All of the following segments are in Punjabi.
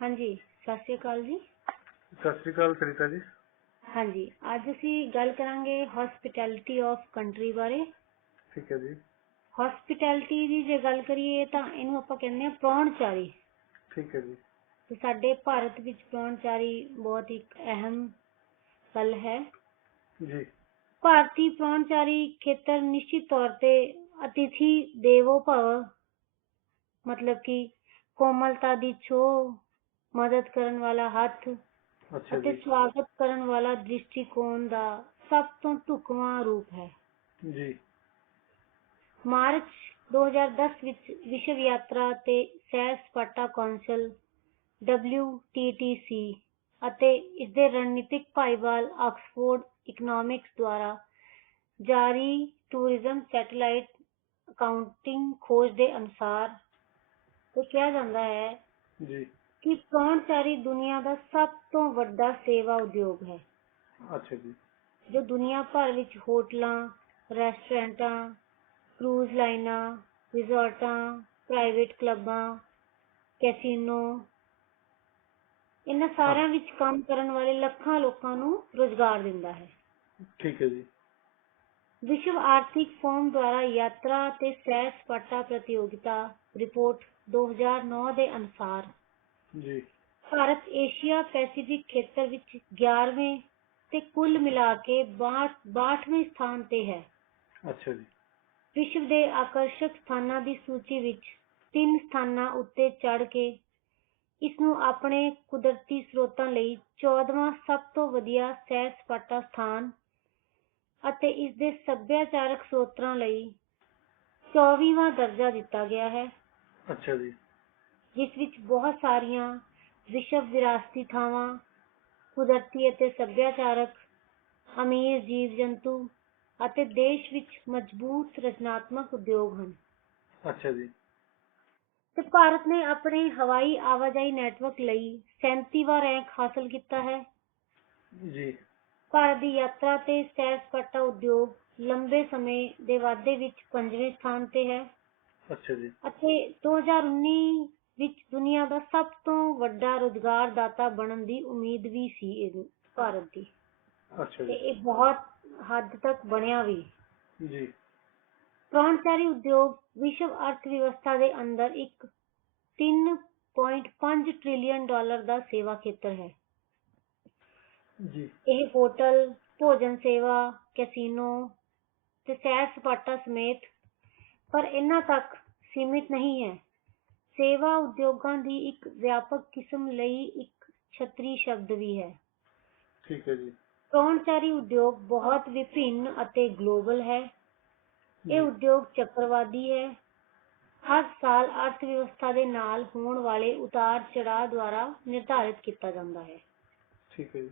हाँ जी, ਸਤਿ ਸ਼੍ਰੀ ਅਕਾਲ ਜੀ। ਸਤਿ ਸ਼੍ਰੀ ਅਕਾਲ ਸਰਿਤਾ ਜੀ। ਹਾਂਜੀ, ਅੱਜ ਅਸੀਂ ਗੱਲ ਕਰਾਂਗੇ ਹੌਸਪਿਟੈਲਿਟੀ ਆਫ ਕੰਟਰੀ ਬਾਰੇ। ਠੀਕ ਹੈ ਜੀ। ਹੌਸਪਿਟੈਲਿਟੀ ਦੀ ਜੇ ਗੱਲ ਕਰੀਏ ਤਾਂ ਇਹਨੂੰ ਆਪਾਂ ਕਹਿੰਦੇ ਹਾਂ ਪ੍ਰਾਹੁਣਚਾਰੀ। ਠੀਕ ਹੈ ਜੀ। ਤੇ ਸਾਡੇ ਭਾਰਤ ਵਿੱਚ ਪ੍ਰਾਹੁਣਚਾਰੀ ਬਹੁਤ ਇੱਕ ਅਹਿਮ ਗੱਲ ਹੈ। ਜੀ। ਭਾਰਤੀ ਪ੍ਰਾਹੁਣਚਾਰੀ ਖੇਤਰ ਨਿਸ਼ਚਿਤ ਤੌਰ ਤੇ ਅਤਿਥੀ ਦੇਵੋ ਭਵ ਮਤਲਬ ਕਿ ਕੋਮਲਤਾ ਦੀ ਛੋਹ, ਮਦਦ ਕਰਨ ਵਾਲਾ ਹੱਥ ਅੱਛਾ ਅਤੇ ਜੀ। ਸਵਾਗਤ ਕਰਨ ਵਾਲਾ ਦ੍ਰਿਸ਼ਟੀਕੋਣ ਦਾ ਸਭ ਤੋਂ ਢੁਕਵਾਂ ਰੂਪ ਹੈ। ਜੀ। ਮਾਰਚ 2010 ਵਿੱਚ ਵਿਸ਼ਵ ਯਾਤਰਾ ਤੇ ਸੈਰ ਸਪਾਟਾ ਕੌਂਸਲ WTTC ਅਤੇ ਇਸਦੇ ਰਣਨੀਤਿਕ ਭਾਈਵਾਲ ਆਕਸਫੋਰਡ ਇਕਨੋਮਿਕਸ ਦੁਆਰਾ ਜਾਰੀ ਟੂਰਿਜ਼ਮ ਸੈਟੇਲਾਈਟ ਅਕਾਊਂਟਿੰਗ ਖੋਜ ਦੇ ਅਨੁਸਾਰ ਇਹ ਕਿਹਾ ਜਾਂਦਾ ਹੈ ਜੀ। ਕਿ ਪ੍ਰਾਹੁਣਚਾਰੀ ਦੁਨੀਆ ਦਾ ਸਭ ਤੋਂ ਵੱਡਾ ਸੇਵਾ ਉਦਯੋਗ ਹੈ, ਅੱਛਾ ਜੀ। ਜੋ ਦੁਨੀਆ ਭਰ ਵਿੱਚ ਹੋਟਲਾਂ, ਰੈਸਟੋਰੈਂਟਾਂ, ਕਰੂਜ਼ ਲਾਈਨਾਂ, ਰਿਜ਼ੋਰਟਾਂ, ਪ੍ਰਾਈਵੇਟ ਕਲੱਬਾਂ, ਕੈਸੀਨੋ ਇਹਨਾਂ ਸਾਰਿਆਂ ਵਿੱਚ ਕੰਮ ਕਰਨ ਵਾਲੇ ਲੱਖਾਂ ਲੋਕਾਂ ਨੂੰ ਰੁਜ਼ਗਾਰ ਦਿੰਦਾ ਹੈ। ਠੀਕ ਹੈ ਜੀ। ਵਿਸ਼ਵ ਆਰਥਿਕ ਫੋਰਮ ਦੁਆਰਾ ਯਾਤਰਾ ਤੇ ਸੈਰ ਸਪਾਟਾ ਪ੍ਰਤੀਯੋਗਿਤਾ ਰਿਪੋਰਟ 2009 ਦੇ ਅਨੁਸਾਰ ਜੀ। ਭਾਰਤ ਏਸ਼ੀਆ ਪੈਸੀਫਿਕ ਖੇਤਰ ਵਿੱਚ 11ਵੇਂ ਤੇ ਕੁੱਲ ਮਿਲਾ ਕੇ 62ਵੇਂ ਸਥਾਨ ਤੇ ਹੈ। ਅੱਛਾ ਜੀ। ਵਿਸ਼ਵ ਦੇ ਆਕਰਸ਼ਕ ਸਥਾਨਾਂ ਦੀ ਸੂਚੀ ਵਿੱਚ 3 ਸਥਾਨਾਂ ਉੱਤੇ ਚੜ੍ਹ ਕੇ ਇਸ ਨੂੰ ਆਪਣੇ ਕੁਦਰਤੀ ਸਰੋਤਾਂ ਲਈ 14ਵਾਂ ਸਭ ਤੋਂ ਵਧੀਆ ਸੈਰ ਸਪਾਟਾ ਸਥਾਨ ਅਤੇ ਇਸ ਦੇ ਸੱਭਿਆਚਾਰਕ ਸਰੋਤਾਂ ਲਈ 24ਵਾਂ ਦਰਜਾ ਦਿੱਤਾ ਗਿਆ ਹੈ। ਅੱਛਾ ਜੀ। ਜਿਸ ਵਿੱਚ ਬਹੁਤ ਸਾਰੀਆਂ ਵਿਸ਼ਵ ਵਿਰਾਸਤੀ ਥਾਵਾਂ, ਕੁਦਰਤੀ ਅਤੇ ਸੱਭਿਆਚਾਰਕ, ਅਮੀਰ ਜੀਵ ਜੰਤੂ ਅਤੇ ਦੇਸ਼ ਵਿੱਚ ਮਜ਼ਬੂਤ ਰਚਨਾਤਮਕ ਉਦਯੋਗ ਹਨ। ਅੱਛਾ ਜੀ। ਤੇ ਭਾਰਤ ਨੇ ਆਪਣੇ ਹਵਾਈ ਆਵਾਜਾਈ ਨੈਟਵਰਕ ਲਈ 37ਵਾਂ ਰੈਂਕ ਹਾਸਲ ਕੀਤਾ ਹੈ। ਜੀ। ਭਾਰਤ ਦੀ ਯਾਤਰਾ ਤੇ ਸੈਰ ਸਪਾਟਾ ਉਦਯੋਗ ਲੰਬੇ ਸਮੇਂ ਦੇ ਵਾਧੇ ਵਿੱਚ 5ਵੇਂ ਸਥਾਨ ਤੇ ਹੈ ਅੱਛਾ ਜੀ। ਅਤੇ 2019 ਵਿੱਚ ਦੁਨੀਆ ਦਾ ਸਭ ਤੋਂ ਵੱਡਾ ਰੁਜ਼ਗਾਰ ਦਾਤਾ ਬਣਨ ਦੀ ਉਮੀਦ ਵੀ ਸੀ ਇਹਨੂੰ ਭਾਰਤ ਦੀ। ਅੱਛਾ ਤੇ ਜੀ। ਇਹ ਬਹੁਤ ਹੱਦ ਤੱਕ ਬਣਿਆ ਵੀ। ਜੀ। ਪ੍ਰਾਹੁਣਚਾਰੀ ਉਦਯੋਗ ਵਿਸ਼ਵ ਅਰਥ ਵਿਵਸਥਾ ਦੇ ਅੰਦਰ ਇੱਕ $3.5 ਟ੍ਰਿਲੀਅਨ ਦਾ ਸੇਵਾ ਖੇਤਰ ਹੈ। ਜੀ। ਇਹ ਹੋਟਲ, ਭੋਜਨ ਸੇਵਾ, ਕੈਸੀਨੋ ਤੇ ਸੈਰ ਸਪਾਟਾ ਸਮੇਤ ਪਰ ਇਹਨਾਂ ਤੱਕ ਸੀਮਿਤ ਨਹੀਂ ਹੈ। ਸੇਵਾ ਉਦਯੋਗਾਂ ਦੀ ਇੱਕ ਵਿਆਪਕ ਕਿਸਮ ਲਈ ਇੱਕ ਛਤਰੀ ਸ਼ਬਦ ਵੀ ਹੈ। ਠੀਕ ਹੈ ਜੀ। ਪ੍ਰਾਹੁਣਚਾਰੀ ਉਦਯੋਗ ਬਹੁਤ ਵਿਭਿੰਨ ਅਤੇ ਗਲੋਬਲ ਹੈ। ਇਹ ਉਦਯੋਗ ਚੱਕਰਵਾਦੀ ਹੈ। ਹਰ ਸਾਲ ਅਰਥ ਵਿਵਸਥਾ ਦੇ ਨਾਲ ਹੋਣ ਵਾਲੇ ਉਤਾਰ ਚੜਾਅ ਦੁਆਰਾ ਨਿਰਧਾਰਿਤ ਕੀਤਾ ਜਾਂਦਾ ਹੈ। ਠੀਕ ਹੈ ਜੀ।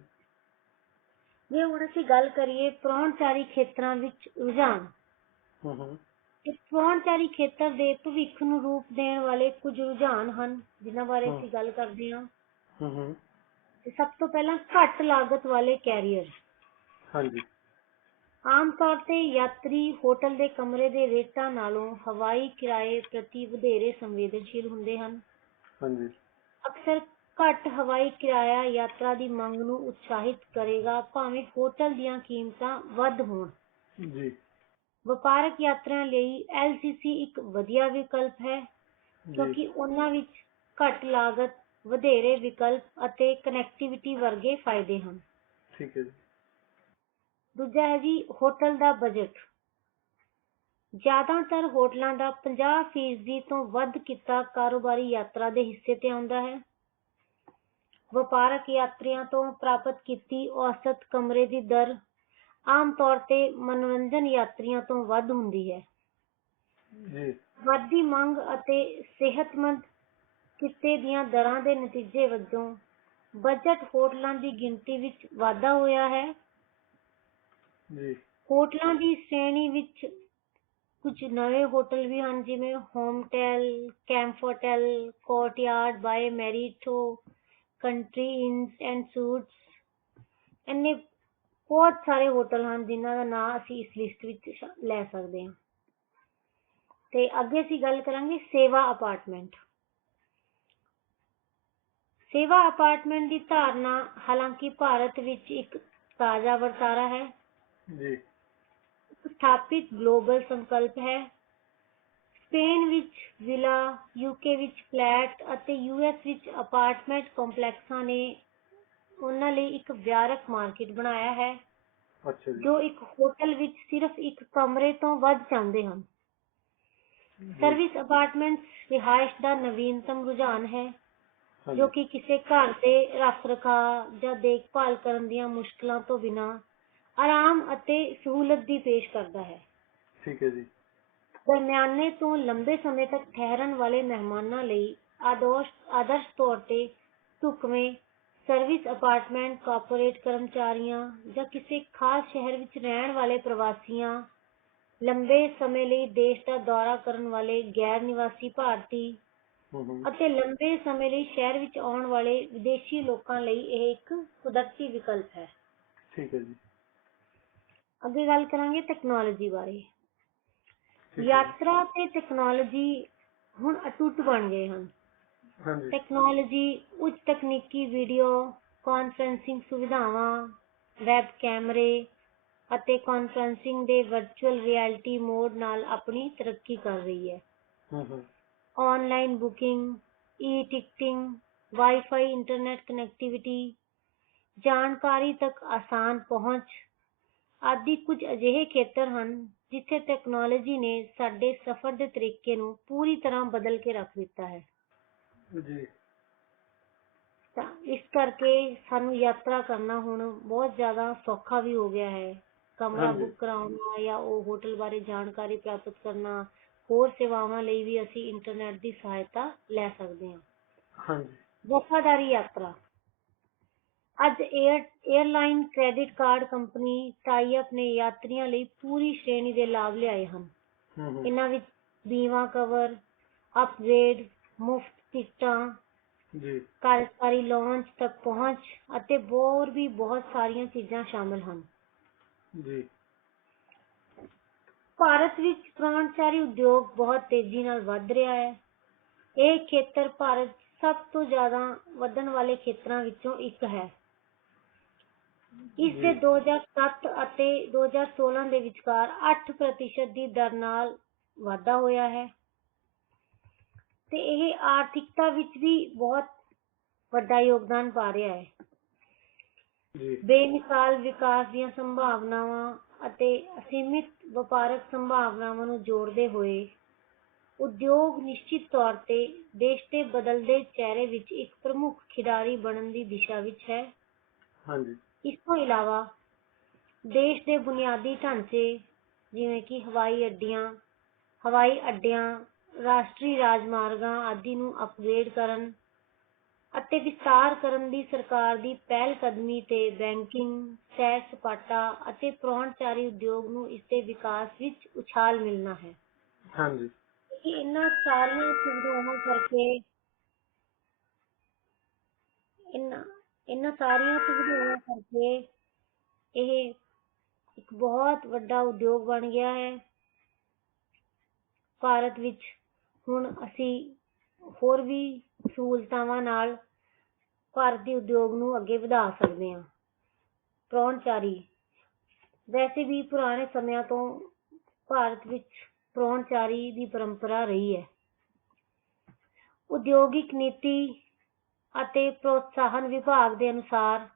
ਜੇ ਹੁਣ ਅਸੀਂ ਗੱਲ ਕਰੀਏ ਪ੍ਰਾਹੁਣਚਾਰੀ ਖੇਤਰਾਂ ਵਿੱਚ ਰੁਝਾਨ, ਤੇ ਪ੍ਰਾਹੁਣਚਾਰੀ ਖੇਤਰ ਦੇ ਭਵਿੱਖ ਨੂੰ ਰੂਪ ਦੇਣ ਵਾਲੇ ਕੁਝ ਰੁਝਾਨ ਹਨ ਜਿਨ੍ਹਾਂ ਬਾਰੇ ਅਸੀਂ ਗੱਲ ਕਰਦੇ ਹਾਂ। ਤੇ ਸਭ ਤੋਂ ਪਹਿਲਾਂ ਘੱਟ ਲਾਗਤ ਵਾਲੇ ਕੈਰੀਅਰ। ਹਾਂਜੀ। ਆਮ ਤੌਰ ਤੇ ਯਾਤਰੀ ਹੋਟਲ ਦੇ ਕਮਰੇ ਦੇ ਰੇਟਾਂ ਨਾਲੋਂ ਹਵਾਈ ਕਿਰਾਏ ਪ੍ਰਤੀ ਵਧੇਰੇ ਸੰਵੇਦਨਸ਼ੀਲ ਹੁੰਦੇ ਹਨ। ਹਾਂਜੀ। ਅਕਸਰ ਘੱਟ ਹਵਾਈ ਕਿਰਾਇਆ ਯਾਤਰਾ ਦੀ ਮੰਗ ਨੂੰ ਉਤਸ਼ਾਹਿਤ ਕਰੇਗਾ ਭਾਵੇਂ ਹੋਟਲ ਦੀਆਂ ਕੀਮਤਾਂ ਵੱਧ ਹੋਣ। ਜੀ। ਵਪਾਰਕ ਯਾਤਰੀਆਂ ਲਈ LCC ਇੱਕ ਵਧੀਆ ਵਿਕਲਪ ਹੈ ਕਿਉਂਕਿ ਉਹਨਾਂ ਵਿੱਚ ਘੱਟ ਲਾਗਤ, ਵਧੇਰੇ ਵਿਕਲਪ ਅਤੇ ਕਨੈਕਟੀਵਿਟੀ ਵਰਗੇ ਫਾਇਦੇ ਹਨ। ਠੀਕ ਹੈ ਜੀ। ਦੂਜਾ ਹੈ ਜੀ ਹੋਟਲ ਦਾ ਬਜਟ। ਜ਼ਿਆਦਾਤਰ ਹੋਟਲਾਂ ਦਾ 50% ਤੋਂ ਵੱਧ ਕਿੱਤਾ ਕਾਰੋਬਾਰੀ ਯਾਤਰਾ ਦੇ ਹਿੱਸੇ ਤੇ ਆਉਂਦਾ ਹੈ। ਵਪਾਰਕ ਯਾਤਰੀਆਂ ਤੋਂ ਪ੍ਰਾਪਤ ਕੀਤੀ ਔਸਤ ਕਮਰੇ ਦੀ ਦਰ ਆਮ ਤੌਰ ਤੇ ਮਨੋਰੰਜਨ ਯਾਤਰੀਆਂ ਤੋਂ ਵੱਧ ਹੁੰਦੀ ਹੈ। ਜੀ। ਵੱਧਦੀ ਮੰਗ ਅਤੇ ਸਿਹਤਮੰਦ ਕਿੱਤੇ ਦੀਆਂ ਦਰਾਂ ਦੇ ਨਤੀਜੇ ਵਜੋਂ ਬਜਟ ਹੋਟਲਾਂ ਦੀ ਗਿਣਤੀ ਵਿੱਚ ਵਾਧਾ ਹੋਇਆ ਹੈ। ਜੀ। ਹੋਟਲਾਂ ਦੀ ਸ਼੍ਰੇਣੀ ਵਿੱਚ ਕੁਝ ਨਵੇਂ ਹੋਟਲ ਵੀ ਹਨ ਜਿਵੇਂ ਹੋਮਟੇਲ, ਕੈਂਫੋਟੇਲ, Courtyard by Marriott, Country Inns and Suites. ਇੰਨੇ ਬਹੁਤ ਸਾਰੇ ਹੋਟਲ ਹਨ ਜਿਨ੍ਹਾਂ ਦਾ ਨਾਂ ਅਸੀਂ ਇਸ ਲਿਸਟ ਵਿੱਚ ਲੈ ਸਕਦੇ ਹਾਂ। ਤੇ ਅੱਗੇ ਅਸੀਂ ਗੱਲ ਕਰਾਂਗੇ ਸੇਵਾ ਅਪਾਰਟਮੈਂਟ। ਸੇਵਾ ਅਪਾਰਟਮੈਂਟ ਦੀ ਧਾਰਨਾ ਹਾਲਾਂਕਿ ਭਾਰਤ ਵਿੱਚ ਇੱਕ ਤਾਜ਼ਾ ਵਰਤਾਰਾ ਹੈ, ਜੀ ਸਥਾਪਿਤ ਗਲੋਬਲ ਸੰਕਲਪ ਹੈ। ਸਪੇਨ ਵਿੱਚ ਵਿਲਾ, UK ਵਿੱਚ ਫਲੈਟ ਅਤੇ US ਵਿੱਚ ਅਪਾਰਟਮੈਂਟ ਕੰਪਲੈਕਸਾਂ ਨੇ ਉਹਨਾਂ ਲਈ ਇੱਕ ਵਿਆਰਕ ਮਾਰਕੀਟ ਬਣਾਇਆ ਹੈ, ਅੱਛਾ ਜੀ ਜੋ ਇੱਕ ਹੋਟਲ ਵਿੱਚ ਸਿਰਫ ਇੱਕ ਕਮਰੇ ਤੋਂ ਵੱਧ ਚਾਹੁੰਦੇ ਹਨ। ਸਰਵਿਸ ਅਪਾਰਟਮੈਂਟਸ ਰਿਹਾਇਸ਼ ਦਾ ਨਵੀਨਤਮ ਰੁਝਾਨ ਹੈ, ਹਾਂਜੀ ਜੋ ਕਿ ਕਿਸੇ ਘਰ ਦੇ ਰੱਖ ਰਖਾਅ ਜਾਂ ਦੇਖਭਾਲ ਕਰਨ ਦੀਆਂ ਮੁਸ਼ਕਲਾਂ ਤੋਂ ਬਿਨਾਂ ਆਰਾਮ ਅਤੇ ਸਹੂਲਤ ਦੀ ਪੇਸ਼ ਕਰਦਾ ਹੈ। ਠੀਕ ਹੈ ਜੀ ਦਰਮਿਆਨੇ ਤੋਂ ਲੰਬੇ ਸਮੇਂ ਤੱਕ ਠਹਿਰਨ ਵਾਲੇ ਮਹਿਮਾਨਾਂ ਲਈ ਆਦਰਸ਼ ਤੌਰ ਤੇ ਢੁਕਵੇਂ ਸਰਵਿਸ ਅਪਾਰਟਮੈਂਟ ਕਾਰਪੋਰੇਟ ਕਰਮਚਾਰੀਆਂ ਜਾਂ ਕਿਸੇ ਖਾਸ ਸ਼ਹਿਰ ਵਿੱਚ ਰਹਿਣ ਵਾਲੇ ਪ੍ਰਵਾਸੀਆਂ, ਲੰਬੇ ਸਮੇਂ ਲਈ ਦੇਸ਼ ਦਾ ਦੌਰਾ ਕਰਨ ਵਾਲੇ ਗੈਰ ਨਿਵਾਸੀ ਭਾਰਤੀ ਅਤੇ ਲੰਬੇ ਸਮੇਂ ਲਈ ਸ਼ਹਿਰ ਵਿੱਚ ਆਉਣ ਵਾਲੇ ਵਿਦੇਸ਼ੀ ਲੋਕਾਂ ਲਈ ਇਹ ਇੱਕ ਕੁਦਰਤੀ ਵਿਕਲਪ ਹੈ। ਠੀਕ ਹੈ ਜੀ ਅੱਗੇ ਗੱਲ ਕਰਾਂਗੇ ਟੈਕਨੋਲੋਜੀ ਬਾਰੇ। ਠੀਕ ਹੈ। ਯਾਤਰਾ ਤੇ ਟੈਕਨੋਲੋਜੀ ਹੁਣ ਅਟੁੱਟ ਬਣ ਗਏ ਹਨ। ਹਾਂਜੀ ਟੈਕਨੋਲੋਜੀ ਉੱਚ ਤਕਨੀਕੀ ਵੀਡੀਓ ਕਾਨਫਰੰਸਿੰਗ ਸੁਵਿਧਾਵਾਂ, ਵੈਬ ਕੈਮਰੇ ਅਤੇ ਕਾਨਫਰੰਸਿੰਗ ਦੇ ਵਰਚੁਅਲ ਰਿਐਲਿਟੀ ਮੋਡ ਨਾਲ ਆਪਣੀ ਤਰੱਕੀ ਕਰ ਰਹੀ ਹੈ। Online booking, e ticketing, wifi internet connectivity, ਜਾਣਕਾਰੀ ਤੱਕ ਆਸਾਨ ਪਹੁੰਚ ਆਦਿ ਕੁਝ ਅਜਿਹੇ ਖੇਤਰ ਹਨ ਜਿੱਥੇ ਟੈਕਨੋਲੋਜੀ ਨੇ ਸਾਡੇ ਸਫ਼ਰ ਦੇ ਤਰੀਕੇ ਨੂੰ ਪੂਰੀ ਤਰ੍ਹਾਂ ਬਦਲ ਕੇ ਰੱਖ ਦਿੱਤਾ ਹੈ। ਜੀ ਤਾਂ ਇਸ ਕਰਕੇ ਸਾਨੂੰ ਯਾਤਰਾ ਕਰਨਾ ਹੁਣ ਬਹੁਤ ਜ਼ਿਆਦਾ ਸੌਖਾ ਵੀ ਹੋ ਗਿਆ ਹੈ। ਕਮਰਾ ਹਾਂਜੀ। ਬੁੱਕ ਕਰਾਉਣਾ ਜਾਂ ਉਹ ਹੋਟਲ ਬਾਰੇ ਜਾਣਕਾਰੀ ਪ੍ਰਾਪਤ ਕਰਨਾ, ਹੋਰ ਸੇਵਾਵਾਂ ਲਈ ਵੀ ਅਸੀਂ ਇੰਟਰਨੈਟ ਦੀ ਸਹਾਇਤਾ ਲੈ ਸਕਦੇ ਹਾਂ। ਹਾਂਜੀ ਵਫ਼ਾਦਾਰੀ ਯਾਤਰਾ। ਅੱਜ airline credit card company tie up ਨੇ ਯਾਤਰੀਆਂ ਲਈ ਪੂਰੀ ਸ਼੍ਰੇਣੀ ਦੇ ਲਾਭ ਲਿਆਏ ਹਨ। ਇਹਨਾਂ ਵਿੱਚ ਬੀਮਾ ਕਵਰ, ਅਪਗ੍ਰੇਡ, ਮੁਫਤ ਟਿਕਟਾਂ, ਜੀ ਕਾਰਜਕਾਰੀ ਲਾਂਚ ਤੱਕ ਪਹੁੰਚ ਅਤੇ ਹੋਰ ਵੀ ਬਹੁਤ ਸਾਰੀਆਂ ਚੀਜ਼ਾਂ ਸ਼ਾਮਲ ਹਨ। ਜੀ ਭਾਰਤ ਵਿੱਚ ਪਰਾਹੁਣਚਾਰੀ ਉਦਯੋਗ ਬਹੁਤ ਤੇਜ਼ੀ ਨਾਲ ਵੱਧ ਰਿਹਾ ਹੈ। ਇਹ ਖੇਤਰ ਭਾਰਤ ਸਭ ਤੋਂ ਜ਼ਿਆਦਾ ਵਧਣ ਵਾਲੇ ਖੇਤਰਾਂ ਵਿੱਚੋਂ ਇੱਕ ਹੈ। ਇਸ ਦੇ 2007 ਅਤੇ 2016 ਦੇ ਵਿਚਕਾਰ 8% ਦੀ ਦਰ ਨਾਲ ਵਾਧਾ ਹੋਇਆ ਹੈ ਤੇ ਇਹ ਆਰਥਿਕਤਾ ਵਿੱਚ ਵੀ ਬਹੁਤ ਵੱਡਾ ਯੋਗਦਾਨ ਪਾ ਰਿਹਾ ਹੈ। ਜੀ ਬੇਮਿਸਾਲ ਵਿਕਾਸ ਦੀਆਂ ਸੰਭਾਵਨਾਵਾਂ ਅਤੇ ਅਸੀਮਿਤ ਵਪਾਰਕ ਸੰਭਾਵਨਾਵਾਂ ਨੂੰ ਜੋੜਦੇ ਹੋਏ ਉਦਯੋਗ ਨਿਸ਼ਚਿਤ ਤੌਰ ਤੇ ਦੇਸ਼ ਦੇ ਬਦਲਦੇ ਚਿਹਰੇ ਵਿੱਚ ਇੱਕ ਪ੍ਰਮੁੱਖ ਖਿਡਾਰੀ ਬਣਨ ਦੀ ਦਿਸ਼ਾ ਵਿੱਚ ਹੈ। ਹਾਂਜੀ ਇਸ ਤੋਂ ਇਲਾਵਾ ਦੇਸ਼ ਦੇ ਬੁਨਿਆਦੀ ਢਾਂਚੇ ਜਿਵੇਂ ਕਿ ਹਵਾਈ ਅੱਡਿਆਂ, ਰਾਸ਼ਟਰੀ ਰਾਜਮਾਰਗਾਂ ਆਦਿ ਨੂੰ ਅਪਗ੍ਰੇਡ ਕਰਨ ਅਤੇ ਵਿਸਤਾਰ ਕਰਨ ਦੀ ਸਰਕਾਰ ਦੀ ਪਹਿਲ ਕਦਮੀ ਤੇ ਬੈਂਕਿੰਗ, ਸੈਰ ਸਪਾਟਾ ਅਤੇ ਪਰਾਹੁਣਚਾਰੀ ਉਦਯੋਗ ਨੂੰ ਇਸ ਦੇ ਵਿਕਾਸ ਵਿੱਚ ਉਛਾਲ ਮਿਲਣਾ ਹੈ। ਹਾਂਜੀ ਇਹਨਾਂ ਸਾਰੀਆਂ ਸੁਵਿਧਾਵਾਂ ਕਰਕੇ ਇਹ ਇੱਕ ਬਹੁਤ ਵੱਡਾ ਉਦਯੋਗ ਬਣ ਗਿਆ ਹੈ। ਭਾਰਤ ਵਿੱਚ ਹੁਣ ਅਸੀਂ ਹੋਰ ਵੀ ਸਹੂਲਤਾਵਾਂ ਨਾਲ ਭਾਰਤੀ ਉਦਯੋਗ ਨੂੰ ਅੱਗੇ ਵਧਾ ਸਕਦੇ ਹਾਂ। ਪਰਾਹੁਣਚਾਰੀ, ਵੈਸੇ ਵੀ ਪੁਰਾਣੇ ਸਮਿਆਂ ਤੋਂ ਭਾਰਤ ਵਿੱਚ ਪਰਾਹੁਣਚਾਰੀ ਦੀ ਪਰੰਪਰਾ ਰਹੀ ਹੈ। ਉਦਯੋਗਿਕ ਨੀਤੀ ਅਤੇ ਪ੍ਰੋਤਸਾਹਨ ਵਿਭਾਗ ਦੇ ਅਨੁਸਾਰ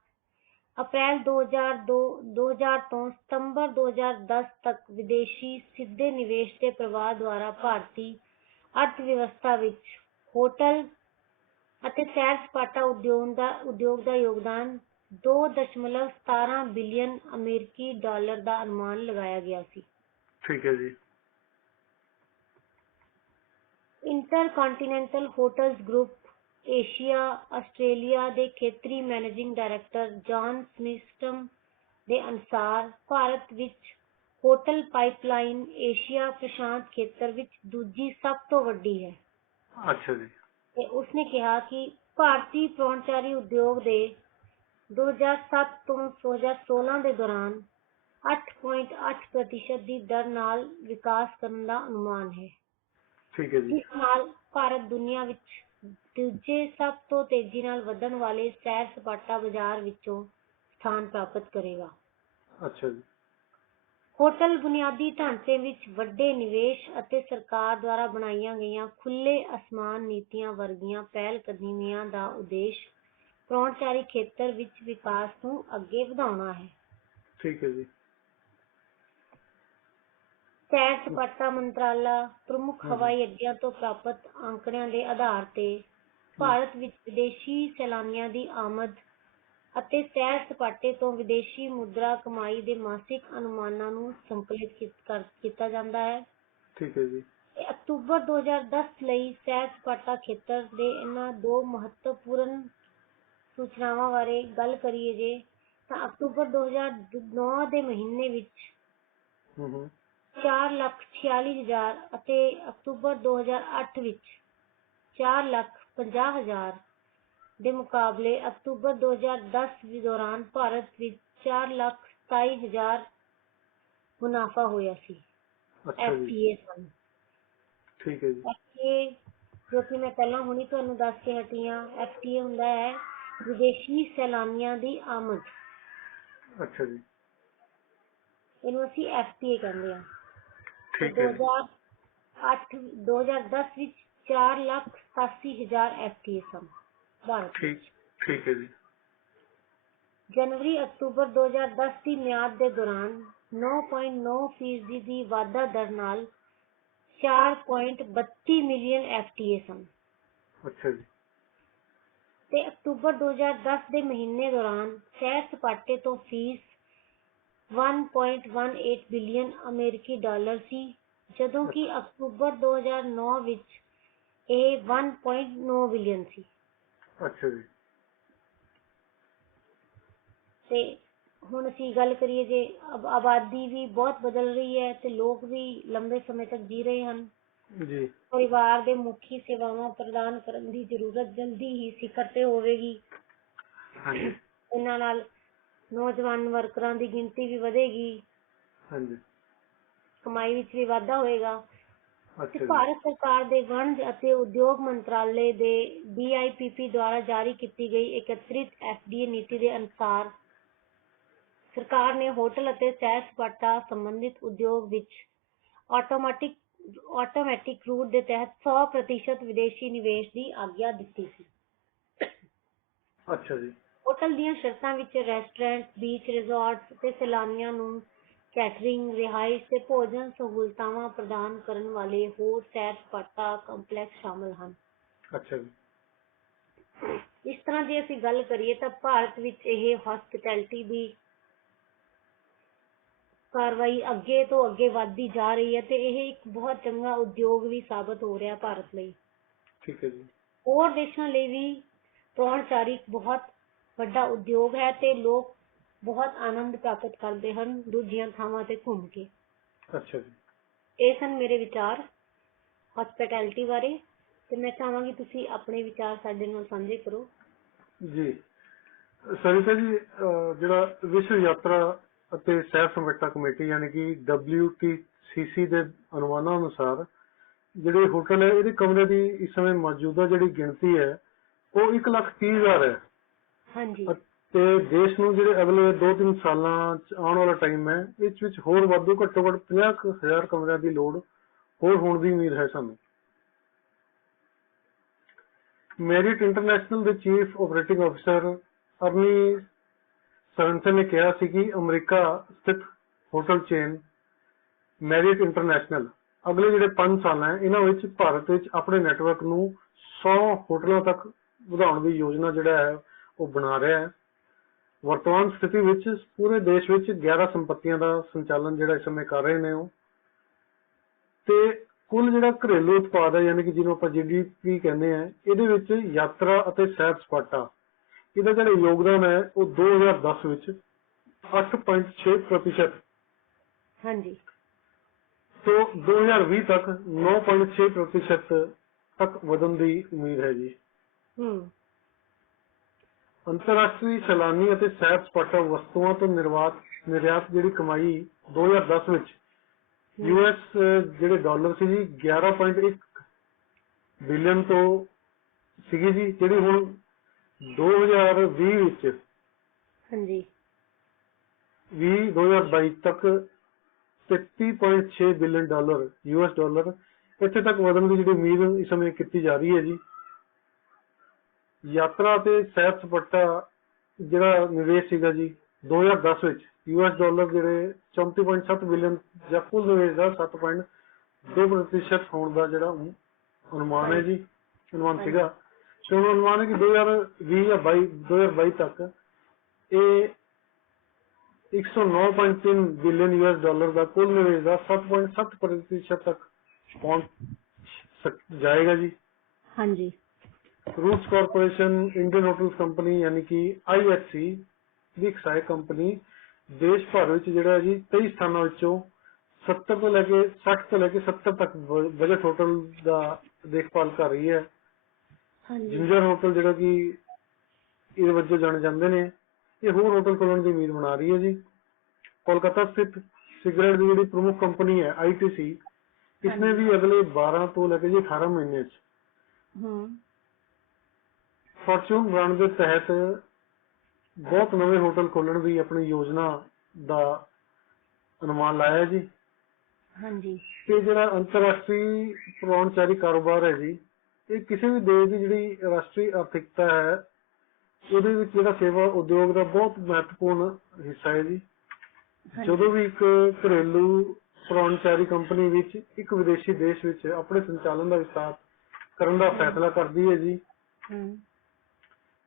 ਅਪ੍ਰੈਲ 2000 ਤੋਂ ਸਤੰਬਰ 2010 ਤੱਕ ਵਿਦੇਸ਼ੀ ਸਿੱਧੇ ਨਿਵੇਸ਼ ਦੇ ਪ੍ਰਵਾਹ ਦੁਆਰਾ ਭਾਰਤੀ ਅਰਥਵਿਵਸਥਾ ਵਿੱਚ ਹੋਟਲ ਅਤੇ ਸੈਰ ਸਪਾਟਾ ਉਦਯੋਗ ਦਾ ਯੋਗਦਾਨ 2.17 ਬਿਲੀਅਨ ਅਮਰੀਕੀ ਡਾਲਰ ਦਾ ਅਨੁਮਾਨ ਲਗਾਇਆ ਗਿਆ ਸੀ। ਠੀਕ ਹੈ ਜੀ Intercontinental hotels group Asia Australia ਦੇ ਖੇਤਰੀ ਮੈਨੇਜਿੰਗ ਡਾਇਰੈਕਟਰ ਜੌਨ ਸਨਿਸਟਮ ਦੇ ਅਨੁਸਾਰ ਭਾਰਤ ਵਿੱਚ ਹੋਟਲ ਪਾਈਪਲਾਈਨ ਏਸ਼ੀਆ ਪ੍ਰਸ਼ਾਂਤ ਖੇਤਰ ਵਿੱਚ ਦੂਜੀ ਸਭ ਤੋਂ ਵੱਡੀ ਹੈ। ਅੱਛਾ ਜੀ ਤੇ ਉਸਨੇ ਕਿਹਾ ਕਿ ਭਾਰਤੀ ਪਰਾਹੁਣਚਾਰੀ ਉਦਯੋਗ ਦੇ 2007 ਤੋਂ 2016 ਦੇ ਦੌਰਾਨ 8.8% ਦੀ ਦਰ ਨਾਲ ਵਿਕਾਸ ਕਰਨ ਦਾ ਅਨੁਮਾਨ ਹੈ। ਠੀਕ ਹੈ ਜੀ ਇਸ ਨਾਲ ਭਾਰਤ ਦੁਨੀਆ ਵਿੱਚ ਦੂਜੇ ਸਭ ਤੋਂ ਤੇਜ਼ੀ ਨਾਲ ਵਧਣ ਵਾਲੇ ਸੈਰ ਸਪਾਟਾ ਬਾਜ਼ਾਰ ਵਿੱਚੋਂ ਸਥਾਨ ਪ੍ਰਾਪਤ ਕਰੇਗਾ। ਅੱਛਾ ਜੀ। ਹੋਟਲ ਬੁਨਿਆਦੀ ਢਾਂਚੇ ਵਿੱਚ ਵੱਡੇ ਨਿਵੇਸ਼ ਅਤੇ ਸਰਕਾਰ ਦੁਆਰਾ ਬਣਾਈਆਂ ਗਈਆਂ ਖੁੱਲੇ ਅਸਮਾਨ ਨੀਤੀਆਂ ਵਰਗੀਆਂ ਪਹਿਲਕਦਮੀਆਂ ਦਾ ਉਦੇਸ਼ ਪਰਾਹੁਣਚਾਰੀ ਖੇਤਰ ਵਿੱਚ ਵਿਕਾਸ ਨੂੰ ਅੱਗੇ ਵਧਾਉਣਾ ਹੈ। ਠੀਕ ਹੈ ਜੀ। ਸੈਰ ਸਪਾਟਾ ਮੰਤਰਾਲਾ ਪ੍ਰਮੁੱਖ ਹਵਾਈ ਅੱਡਿਆਂ ਤੋਂ ਪ੍ਰਾਪਤ ਅੰਕੜਿਆਂ ਦੇ ਆਧਾਰ ਤੇ ਭਾਰਤ ਵਿੱਚ ਵਿਦੇਸ਼ੀ ਸੈਲਾਨੀਆਂ ਦੀ ਆਮਦ ਅਤੇ ਸੈਰ ਸਪਾਟੇ ਤੋਂ ਵਿਦੇਸ਼ੀ ਮੁਦਰਾ ਕਮਾਈ ਦੇ ਮਾਸਿਕ ਅਨੁਮਾਨਾਂ ਨੂੰ ਸੰਕਲਿਤ ਕੀਤਾ ਜਾਂਦਾ ਹੈ। ਠੀਕ ਹੈ ਜੀ। ਅਕਤੂਬਰ 2010 ਲਈ ਸੈਰ ਸਪਾਟਾ ਖੇਤਰ ਦੇ ਇਹਨਾਂ ਦੋ ਮਹੱਤਵਪੂਰਨ ਸੂਚਨਾਵਾਂ ਬਾਰੇ ਗੱਲ ਕਰੀਏ ਜੇ ਤਾਂ ਅਕਤੂਬਰ 2009 ਦੇ ਮਹੀਨੇ ਵਿੱਚ 4,46,000 ਅਤੇ ਅਕਤੂਬਰ 2008 ਵਿੱਚ 4,50,000 ਦੇ ਮੁਕਾਬਲੇ ਅਕਤੂਬਰ 2010 ਦੌਰਾਨ ਭਾਰਤ ਵਿੱਚ 4,27,000 ਮੁਨਾਫਾ ਹੋਇਆ ਸੀ। FTA ਸਨ। ਠੀਕ ਹੈ ਜੀ। FTA ਜੋ ਕਿ ਮੈਂ ਪਹਿਲਾਂ ਹੁਣੀ ਤੁਹਾਨੂੰ ਦੱਸ ਕੇ ਹਟੀ ਹਾਂ, FTA ਹੁੰਦਾ ਹੈ ਵਿਦੇਸ਼ੀ ਸੈਲਾਨੀਆਂ ਦੀ ਆਮਦ। ਅੱਛਾ ਜੀ। ਇਹਨੂੰ ਅਸੀਂ FTA ਕਹਿੰਦੇ ਹਾਂ। ਠੀਕ ਹੈ ਜੀ। 2010 ਵਿੱਚ 4,87,000 FTA ਸਨ ਭਾਰਤ ਵਿੱਚ। ਠੀਕ ਹੈ ਜੀ। ਜਨਵਰੀ ਅਕਤੂਬਰ 2010 ਦੀ ਮਿਆਦ ਦੇ ਦੌਰਾਨ 9.9% ਦੀ ਵਾਧਾ ਦਰ ਨਾਲ 4.32 ਮਿਲੀਅਨ FTA ਸਨ। ਅੱਛਾ ਜੀ। ਤੇ ਅਕਤੂਬਰ 2010 ਦੇ ਮਹੀਨੇ ਦੌਰਾਨ ਸੈਰ ਸਪਾਟੇ ਤੋਂ ਫੀਸ 1.18 ਬਿਲੀਅਨ ਅਮਰੀਕੀ ਡਾਲਰ ਸੀ, ਜਦੋਂ ਕਿ ਅਕਤੂਬਰ 2009 ਵਿੱਚ ਇਹ 1.9 ਬਿਲੀਅਨ ਸੀ। ਅੱਛਾ ਜੀ। ਤੇ ਹੁਣ ਅਸੀਂ ਗੱਲ ਕਰੀਏ ਜੇ ਆਬਾਦੀ ਵੀ ਬਹੁਤ ਬਦਲ ਰਹੀ ਹੈ ਤੇ ਲੋਕ ਵੀ ਲੰਬੇ ਸਮੇਂ ਤੱਕ ਜੀ ਰਹੇ ਹਨ ਜੀ। ਪਰਿਵਾਰ ਦੇ ਮੁੱਖੀ ਸੇਵਾਵਾਂ ਪ੍ਰਦਾਨ ਕਰਨ ਦੀ ਜ਼ਰੂਰਤ ਜਲਦੀ ਹੀ ਸਿਖਰ ਤੇ ਹੋਵੇਗੀ। ਹਾਂਜੀ। ਇਹਨਾਂ ਨਾਲ ਨੌਜਵਾਨ ਵਰਕਰਾਂ ਦੀ ਗਿਣਤੀ ਵੀ ਵਧੇਗੀ। ਹਾਂਜੀ। ਕਮਾਈ ਵਿੱਚ ਵੀ ਵਾਧਾ ਹੋਏਗਾ। ਅੱਛਾ ਤੇ ਜੀ। ਭਾਰਤ ਸਰਕਾਰ ਦੇ ਵਣਜ ਅਤੇ ਉਦਯੋਗ ਮੰਤਰਾਲੇ ਦੇ BIPP ਦੁਆਰਾ ਜਾਰੀ ਕੀਤੀ ਗਈ ਏਕਤ੍ਰਿਤ FDA ਨੀਤੀ ਦੇ ਅਨੁਸਾਰ ਸਰਕਾਰ ਨੇ ਹੋਟਲ ਅਤੇ ਸੈਰ ਸਪਾਟਾ ਸੰਬੰਧਿਤ ਉਦਯੋਗ ਵਿੱਚ ਆਟੋਮੈਟਿਕ ਰੂਟ ਦੇ ਤਹਿਤ 100% ਵਿਦੇਸ਼ੀ ਨਿਵੇਸ਼ ਦੀ ਆਗਿਆ ਦਿੱਤੀ ਸੀ। ਅੱਛਾ ਜੀ। ਹੋਟਲ ਦੀਆਂ ਸ਼ਰਤਾਂ ਵਿੱਚ ਰੈਸਟੋਰੈਂਟ, ਬੀਚ ਰਿਜ਼ੋਰਟਸ ਤੇ ਸੈਲਾਨੀਆਂ ਨੂੰ ਕੈਟਰਿੰਗ, ਰਿਹਾਇਸ਼ ਤੇ ਭੋਜਨ ਸਹੂਲਤਾਵਾਂ ਪ੍ਰਦਾਨ ਕਰਨ ਵਾਲੇ ਹੋਰ ਸੈਰ ਸਪਾਟਾ ਕੰਪਲੈਕਸ ਸ਼ਾਮਲ ਹਨ। ਅੱਛਾ ਜੀ। ਇਸ ਤਰ੍ਹਾਂ ਦੀ ਅਸੀਂ ਗੱਲ ਕਰੀਏ ਤਾਂ ਭਾਰਤ ਵਿੱਚ ਇਹ ਹੌਸਪਿਟੈਲਿਟੀ ਦੀ ਕਾਰਵਾਈ ਅੱਗੇ ਤੋਂ ਅੱਗੇ ਵੱਧਦੀ ਜਾ ਰਹੀ ਹੈ ਤੇ ਇਹ ਇੱਕ ਬਹੁਤ ਚੰਗਾ ਉਦਯੋਗ ਵੀ ਸਾਬਤ ਹੋ ਰਿਹਾ ਭਾਰਤ ਲਈ। ਠੀਕ ਹੈ ਜੀ। ਹੋਰ ਦੇਸ਼ਾਂ ਲਈ ਵੀ ਪਰਾਹੁਣਚਾਰੀ ਇੱਕ ਬਹੁਤ ਵੱਡਾ ਉਦਯੋਗ ਹੈ ਤੇ ਲੋਕ ਬਹੁਤ ਆਨੰਦ ਪ੍ਰਾਪਤ ਕਰਦੇ ਹਨ ਦੂਜੀਆਂ ਥਾਵਾਂ ਤੇ ਘੁੰਮ ਕੇ। ਅੱਛਾ ਜੀ। ਇਹ ਸਨ ਮੇਰੇ ਵਿਚਾਰ ਹੌਸਪਿਟੈਲਿਟੀ ਬਾਰੇ ਤੇ ਮੈਂ ਚਾਹਾਂਗੀ ਤੁਸੀਂ ਆਪਣੇ ਵਿਚਾਰ ਸਾਡੇ ਨਾਲ ਸਾਂਝੇ ਕਰੋ। ਜੀ ਸਰਿਤਾ ਜੀ, ਜਿਹੜਾ ਵਿਸ਼ਵ ਯਾਤਰਾ ਅਤੇ ਸੈਰ ਸਪਾਟਾ ਕਮੇਟੀ ਯਾਨੀ ਕਿ WTCC ਦੇ ਅਨੁਮਾਨਾਂ ਅਨੁਸਾਰ ਜਿਹੜੇ ਹੋਟਲ ਹੈ ਇਹਦੇ ਕਮਰੇ ਦੀ ਇਸ ਸਮੇਂ ਮੌਜੂਦਾ ਜਿਹੜੀ ਗਿਣਤੀ ਹੈ ਉਹ 1,30,000 ਹੈ। ਹਾਂਜੀ। ਤੇ ਦੇਸ਼ ਨੂੰ ਜਿਹੜੇ ਅਗਲੇ 2-3 ਸਾਲਾਂ ਚ ਆਉਣ ਵਾਲਾ ਟਾਈਮ ਹੈ ਇਸ ਵਿੱਚ ਹੋਰ ਵਾਧੂ ਘੱਟੋ ਘੱਟ 50,000 ਕਮਰਿਆਂ ਦੀ ਲੋੜ ਹੋਰ ਹੋਣ ਦੀ ਉਮੀਦ ਹੈ ਸਾਨੂੰ। ਮੈਰਿਟ ਇੰਟਰਨੈਸ਼ਨਲ ਦੇ ਚੀਫ ਆਪਰੇਟਿੰਗ ਅਫਸਰ ਅਰਨੀ ਸਵਨਸਨ ਨੇ ਕਿਹਾ ਸੀ ਕਿ ਅਮਰੀਕਾ ਸਥਿਤ ਹੋਟਲ ਚੇਨ ਮੈਰਿਟ ਇੰਟਰਨੈਸ਼ਨਲ ਅਗਲੇ ਜਿਹੜੇ 5 ਸਾਲ ਹੈ ਇਹਨਾਂ ਵਿੱਚ ਭਾਰਤ ਵਿੱਚ ਆਪਣੇ ਨੈਟਵਰਕ ਨੂੰ 100 ਹੋਟਲਾਂ ਤੱਕ ਵਧਾਉਣ ਦੀ ਯੋਜਨਾ ਜਿਹੜਾ ਹੈ ਉਹ ਬਣਾ ਰਿਹਾ ਹੈ। ਵਰਤਮਾਨ ਸਥਿਤੀ ਵਿੱਚ ਪੂਰੇ ਦੇਸ਼ ਵਿੱਚ 11 ਸੰਪਤੀਆਂ ਦਾ ਸੰਚਾਲਨ ਜਿਹੜਾ ਇਸ ਸਮੇਂ ਕਰ ਰਹੇ ਨੇ ਉਹ ਤੇ ਕੁੱਲ ਜਿਹੜਾ ਘਰੇਲੂ ਉਤਪਾਦ ਹੈ ਯਾਨੀ ਕਿ ਜਿਹਨੂੰ ਆਪਾਂ GDP ਕਹਿੰਦੇ ਆ ਇਹਦੇ ਵਿੱਚ ਯਾਤਰਾ ਅਤੇ ਸੈਰ ਸਪਾਟਾ ਇਹਦਾ ਜਿਹੜਾ ਯੋਗਦਾਨ ਹੈ ਉਹ 2010 ਵਿੱਚ 8.6%। ਹਾਂਜੀ। ਤੋਂ 2020 ਤੱਕ 9.6% ਤੱਕ ਵਧਣ ਦੀ ਉਮੀਦ ਹੈ ਜੀ। ਅੰਤਰਰਾਸ਼ਟਰੀ ਸੈਲਾਨੀ ਅਤੇ ਸੈਰ ਸਪਾਟਾ ਵਸਤੂਆਂ ਤੋਂ ਨਿਰਯਾਤ ਜਿਹੜੀ ਕਮਾਈ 2010 ਵਿੱਚ US ਜਿਹੜੇ ਡਾਲਰ ਸੀ ਜੀ 11.1 ਬਿਲੀਅਨ ਤੋਂ ਸੀਗੀ ਜੀ, ਜਿਹੜੀ ਹੁਣ 2020 ਵਿੱਚ ਹਾਂਜੀ 2022 ਤੱਕ 33.6 ਬਿਲੀਅਨ ਡਾਲਰ US ਡਾਲਰ ਇੱਥੇ ਤੱਕ ਵਧਣ ਦੀ ਜਿਹੜੀ ਉਮੀਦ ਇਸ ਸਮੇਂ ਕੀਤੀ ਜਾ ਰਹੀ ਹੈ ਜੀ। ਯਾਤਰਾ ਤੇ ਸੈਰ ਸਪਾਟਾ ਜਿਹੜਾ ਨਿਵੇਸ਼ ਸੀਗਾ ਜੀ 2010 ਵਿੱਚ US ਡਾਲਰ ਜਿਹੜੇ 34.7 ਬਿਲੀਅਨ ਜਾਂ ਕੁੱਲ ਨਿਵੇਸ਼ ਦਾ 7.2% ਹੋਣ ਦਾ ਜਿਹੜਾ ਅਨੁਮਾਨ ਹੈ ਜੀ, ਅਨੁਮਾਨ ਸੀਗਾ। ਤੇ ਹੁਣ ਅਨੁਮਾਨ ਹੈ ਕਿ 2020 ਜਾਂ 2022 ਤੱਕ ਇਹ 109.3 ਬਿਲੀਅਨ US ਡਾਲਰ ਦਾ ਕੁੱਲ ਨਿਵੇਸ਼ ਦਾ 7.7% ਤੱਕ ਪਹੁੰਚ ਜਾਏਗਾ ਜੀ। ਹਾਂਜੀ roots corporation Indian hotels company यानी कि IHC ਦੀ ਇੱਕ ਸਹਾਇਕ ਕੰਪਨੀ ਦੇਸ਼ ਭਰ ਵਿੱਚ ਜਿਹੜਾ ਜੀ 23 ਸਥਾਨਾਂ ਵਿੱਚੋਂ 70 ਤੋਂ ਲੈ ਕੇ 60 ਤੋਂ ਲੈ ਕੇ 70 ਤੱਕ ਬਜਟ ਹੋਟਲ ਦਾ ਦੇਖਭਾਲ ਕਰ ਰਹੀ ਹੈ। ਜਿੰਜਰ ਹੋਟਲ ਜਿਹੜਾ ਕਿ ਇਹਦੇ ਵਜੋਂ ਜਾਣੇ ਜਾਂਦੇ ਨੇ, ਇਹ ਹੋਰ ਹੋਟਲ ਖੋਲਣ ਦੀ ਉਮੀਦ ਬਣਾ ਰਹੀ ਹੈ ਜੀ। ਕੋਲਕਾਤਾ ਸਥਿਤ ਸਿਗਰਟ ਦੀ ਜਿਹੜੀ ਪ੍ਰਮੁੱਖ ਕੰਪਨੀ ਹੈ ITC, ਇਸਨੇ ਵੀ ਅਗਲੇ 12 ਤੋਂ ਲੈ ਕੇ ਜੀ 18 ਮਹੀਨੇ ਚ ਫॉर्च्यून ਬ੍ਰਾਂਡ ਦੇ ਤਹਿਤ ਬਹੁਤ ਨਵੇਂ ਹੋਟਲ ਖੋਲਣ ਦੀ ਆਪਣੀ ਯੋਜਨਾ ਦਾ ਅਨੁਮਾਨ ਲਾਇਆ ਜੀ। ਹਾਂਜੀ ਤੇ ਜਿਹੜਾ ਅੰਤਰਰਾਸ਼ਟਰੀ ਪਰਾਹੁਣਚਾਰੀ ਕਾਰੋਬਾਰ ਹੈ ਜੀ, ਇਹ ਕਿਸੇ ਵੀ ਦੇਸ਼ ਦੀ ਜਿਹੜੀ ਰਾਸ਼ਟਰੀ ਆਰਥਿਕਤਾ ਹੈ ਉਹਦੇ ਵਿੱਚ ਜਿਹੜਾ ਸੇਵਾ ਉਦਯੋਗ ਦਾ ਬਹੁਤ ਮਹੱਤਵਪੂਰਨ ਹਿੱਸਾ ਹੈ ਜੀ। ਜਦੋਂ ਵੀ ਇੱਕ ਘਰੇਲੂ ਪਰਾਹੁਣਚਾਰੀ ਕੰਪਨੀ ਵਿੱਚ ਇੱਕ ਵਿਦੇਸ਼ੀ ਦੇਸ਼ ਵਿੱਚ ਆਪਣੇ ਸੰਚਾਲਨ ਦਾ ਵਿਸਤਾਰ ਕਰਨ ਦਾ ਫੈਸਲਾ ਕਰਦੀ ਹੈ ਜੀ,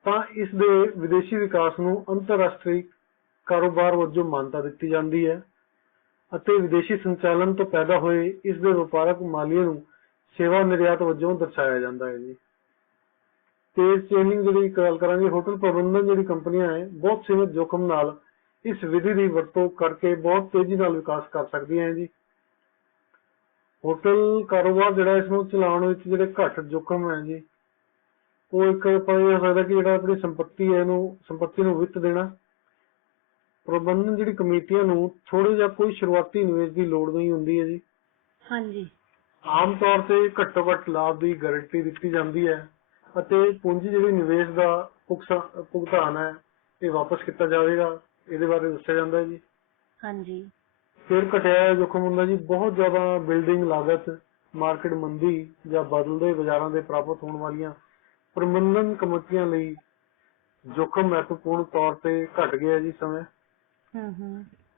ਤਾਂ ਇਸ ਦੇ ਵਿਦੇਸ਼ੀ ਵਿਕਾਸ ਨੂੰ ਅੰਤਰਰਾਸ਼ਟਰੀ ਕਾਰੋਬਾਰ ਵਜੋਂ ਮਾਨਤਾ ਦਿੱਤੀ ਜਾਂਦੀ ਹੈ ਅਤੇ ਵਿਦੇਸ਼ੀ ਸੰਚਾਲਨ ਤੋਂ ਪੈਦਾ ਹੋਏ ਇਸ ਦੇ ਵਪਾਰਕ ਮਾਲੀਏ ਨੂੰ ਸੇਵਾ ਨਿਰਯਾਤ ਵਜੋਂ ਦਰਸਾਇਆ ਜਾਂਦਾ ਹੈ ਜੀ। ਤੇ ਚੇਨਿੰਗ ਜਿਹੜੀ ਗੱਲ ਕਰਾਂਗੇ, ਹੋਟਲ ਪ੍ਰਬੰਧਨ ਜਿਹੜੀ ਕੰਪਨੀਆਂ ਹੈ ਬਹੁਤ ਸੀਮਿਤ ਜੋਖਮ ਨਾਲ ਇਸ ਵਿਧੀ ਦੀ ਵਰਤੋਂ ਕਰਕੇ ਬਹੁਤ ਤੇਜ਼ੀ ਨਾਲ ਵਿਕਾਸ ਕਰ ਸਕਦੀਆਂ ਹੈ ਜੀ। ਹੋਟਲ ਕਾਰੋਬਾਰ ਜਿਹੜਾ ਇਸ ਨੂੰ ਚਲਾਉਣ ਵਿੱਚ ਜਿਹੜੇ ਘੱਟ ਜੋਖਮ ਹੈ ਜੀ, ਉਹ ਇੱਕ ਆਪਾਂ ਇਹ ਹੋ ਸਕਦਾ ਕਿ ਜਿਹੜਾ ਆਪਣੀ ਸੰਪਤੀ ਹੈ ਸੰਪਤੀ ਨੂੰ ਵਿੱਤ ਦੇਣਾ। ਪ੍ਰਬੰਧਨ ਜਿਹੜੀ ਕਮੇਟੀਆਂ ਨੂੰ ਥੋੜੇ ਜਿਹਾ ਕੋਈ ਸ਼ੁਰੂਆਤੀ ਨਿਵੇਸ਼ ਦੀ ਲੋੜ ਨਹੀਂ ਹੁੰਦੀ ਹੈ ਜੀ। ਹਾਂਜੀ ਆਮ ਤੌਰ ਤੇ ਘੱਟੋ ਘੱਟ ਲਾਭ ਦੀ ਗਾਰੰਟੀ ਦਿੱਤੀ ਜਾਂਦੀ ਹੈ ਅਤੇ ਪੂੰਜੀ ਜਿਹੜੀ ਨਿਵੇਸ਼ ਦਾ ਭੁਗਤਾਨ ਹੈ ਇਹ ਵਾਪਸ ਕੀਤਾ ਜਾਵੇਗਾ, ਇਹਦੇ ਬਾਰੇ ਦੱਸਿਆ ਜਾਂਦਾ ਹੈ ਜੀ। ਹਾਂਜੀ ਫਿਰ ਘਟਿਆ ਜੋਖਮ ਹੁੰਦਾ ਜੀ ਬਹੁਤ ਜ਼ਿਆਦਾ ਬਿਲਡਿੰਗ ਲਾਗਤ, ਮਾਰਕੀਟ ਮੰਦੀ ਜਾਂ ਬਦਲਦੇ ਬਾਜ਼ਾਰਾਂ ਦੇ ਪ੍ਰਾਪਤ ਹੋਣ ਵਾਲੀਆਂ ਪ੍ਰਬੰਧਨ ਕਮੇਟੀਆਂ ਲਈ ਜੋਖਮ ਮਹੱਤਵਪੂਰਨ ਤੌਰ ਤੇ ਘਟ ਗਿਆ ਜੀ ਸਮੇਂ।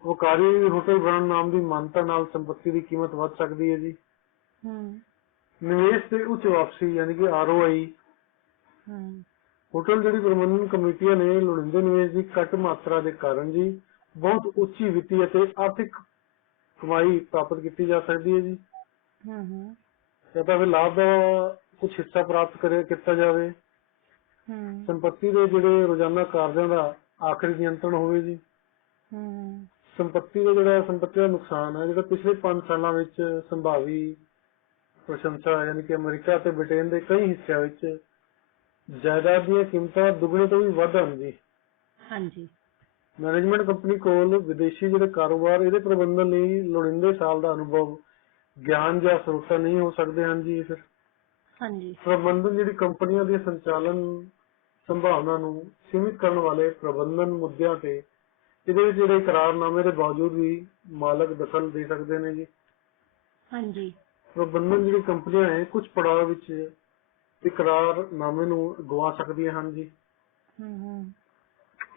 ਵਕਾਰੀ ਹੋਟਲ ਬ੍ਰਾਂਡ ਨਾਮ ਦੀ ਮਾਨਤਾ ਨਾਲ ਸੰਪਤੀ ਦੀ ਕੀਮਤ ਵੱਧ ਸਕਦੀ ਹੈ ਜੀ। ਨਿਵੇਸ਼ ਤੇ ਉੱਚ ਵਾਪਸੀ ਯਾਨੀ ਕਿ ROI। ਹੋਟਲ ਜਿਹੜੀ ਪ੍ਰਬੰਧਨ ਕਮੇਟੀਆਂ ਨੇ ਲੋੜੀਂਦੇ ਨਿਵੇਸ਼ ਦੀ ਘੱਟ ਮਾਤਰਾ ਦੇ ਕਾਰਨ ਜੀ ਬਹੁਤ ਉੱਚੀ ਵਿੱਤੀ ਅਤੇ ਆਰਥਿਕ ਕਮਾਈ ਪ੍ਰਾਪਤ ਕੀਤੀ ਜਾ ਸਕਦੀ ਹੈ ਜੀ। ਜਾਂ ਤਾਂ ਫਿਰ ਲਾਭ ਦਾ ਕੁਝ ਹਿੱਸਾ ਪ੍ਰਾਪਤ ਕੀਤਾ ਜਾਵੇ, ਸੰਪਤੀ ਦੇ ਜਿਹੜੇ ਰੋਜ਼ਾਨਾ ਕਾਰਜਾਂ ਦਾ ਆਖਰੀ ਨਿਯੰਤਰਣ ਹੋਵੇ ਜੀ। ਸੰਪਤੀ ਦਾ ਨੁਕਸਾਨ ਹੈ ਜਿਹੜਾ ਪਿਛਲੇ 5 ਸਾਲਾਂ ਵਿੱਚ ਸੰਭਾਵੀ ਪ੍ਰਸ਼ੰਸਾ ਯਾਨੀ ਕਿ ਅਮਰੀਕਾ ਅਤੇ ਬ੍ਰਿਟੇਨ ਦੇ ਕਈ ਹਿੱਸਿਆਂ ਵਿੱਚ ਜਾਇਦਾਦ ਦੀਆਂ ਕੀਮਤਾਂ ਦੁੱਗਣੇ ਤੋਂ ਵੀ ਵੱਧ ਹਨ ਜੀ। ਮੈਨੇਜਮੈਂਟ ਕੰਪਨੀ ਕੋਲ ਵਿਦੇਸ਼ੀ ਜਿਹੜੇ ਕਾਰੋਬਾਰ ਇਹਦੇ ਪ੍ਰਬੰਧਨ ਲਈ ਲੋੜੀਂਦੇ ਸਾਲ ਦਾ ਅਨੁਭਵ, ਗਿਆਨ ਜਾਂ ਸਰੋਤਾਂ ਨਹੀਂ ਹੋ ਸਕਦੇ ਹਨ ਜੀ। ਫਿਰ ਪ੍ਰਬੰਧਨ ਜਿਹੜੀ ਕੰਪਨੀਆਂ ਦੀ ਸੰਚਾਲਨ ਸੰਭਾਵਨਾ ਨੂੰ ਸੀਮਿਤ ਕਰਨ ਵਾਲੇ ਪ੍ਰਬੰਧਨ ਮੁੱਦਿਆਂ ਤੇ ਇਹਦੇ ਵਿੱਚ ਜਿਹੜੇ ਇਕਰਾਰਨਾਮੇ ਦੇ ਬਾਵਜੂਦ ਵੀ ਮਾਲਕ ਦਖਲ ਦੇ ਸਕਦੇ ਨੇ ਜੀ। ਪ੍ਰਬੰਧਨ ਜਿਹੜੀ ਕੰਪਨੀਆਂ ਹੈ ਕੁਝ ਪੜਾਅ ਵਿੱਚ ਇਕਰਾਰਨਾਮੇ ਨੂੰ ਗਵਾ ਸਕਦੀਆਂ ਹਨ ਜੀ।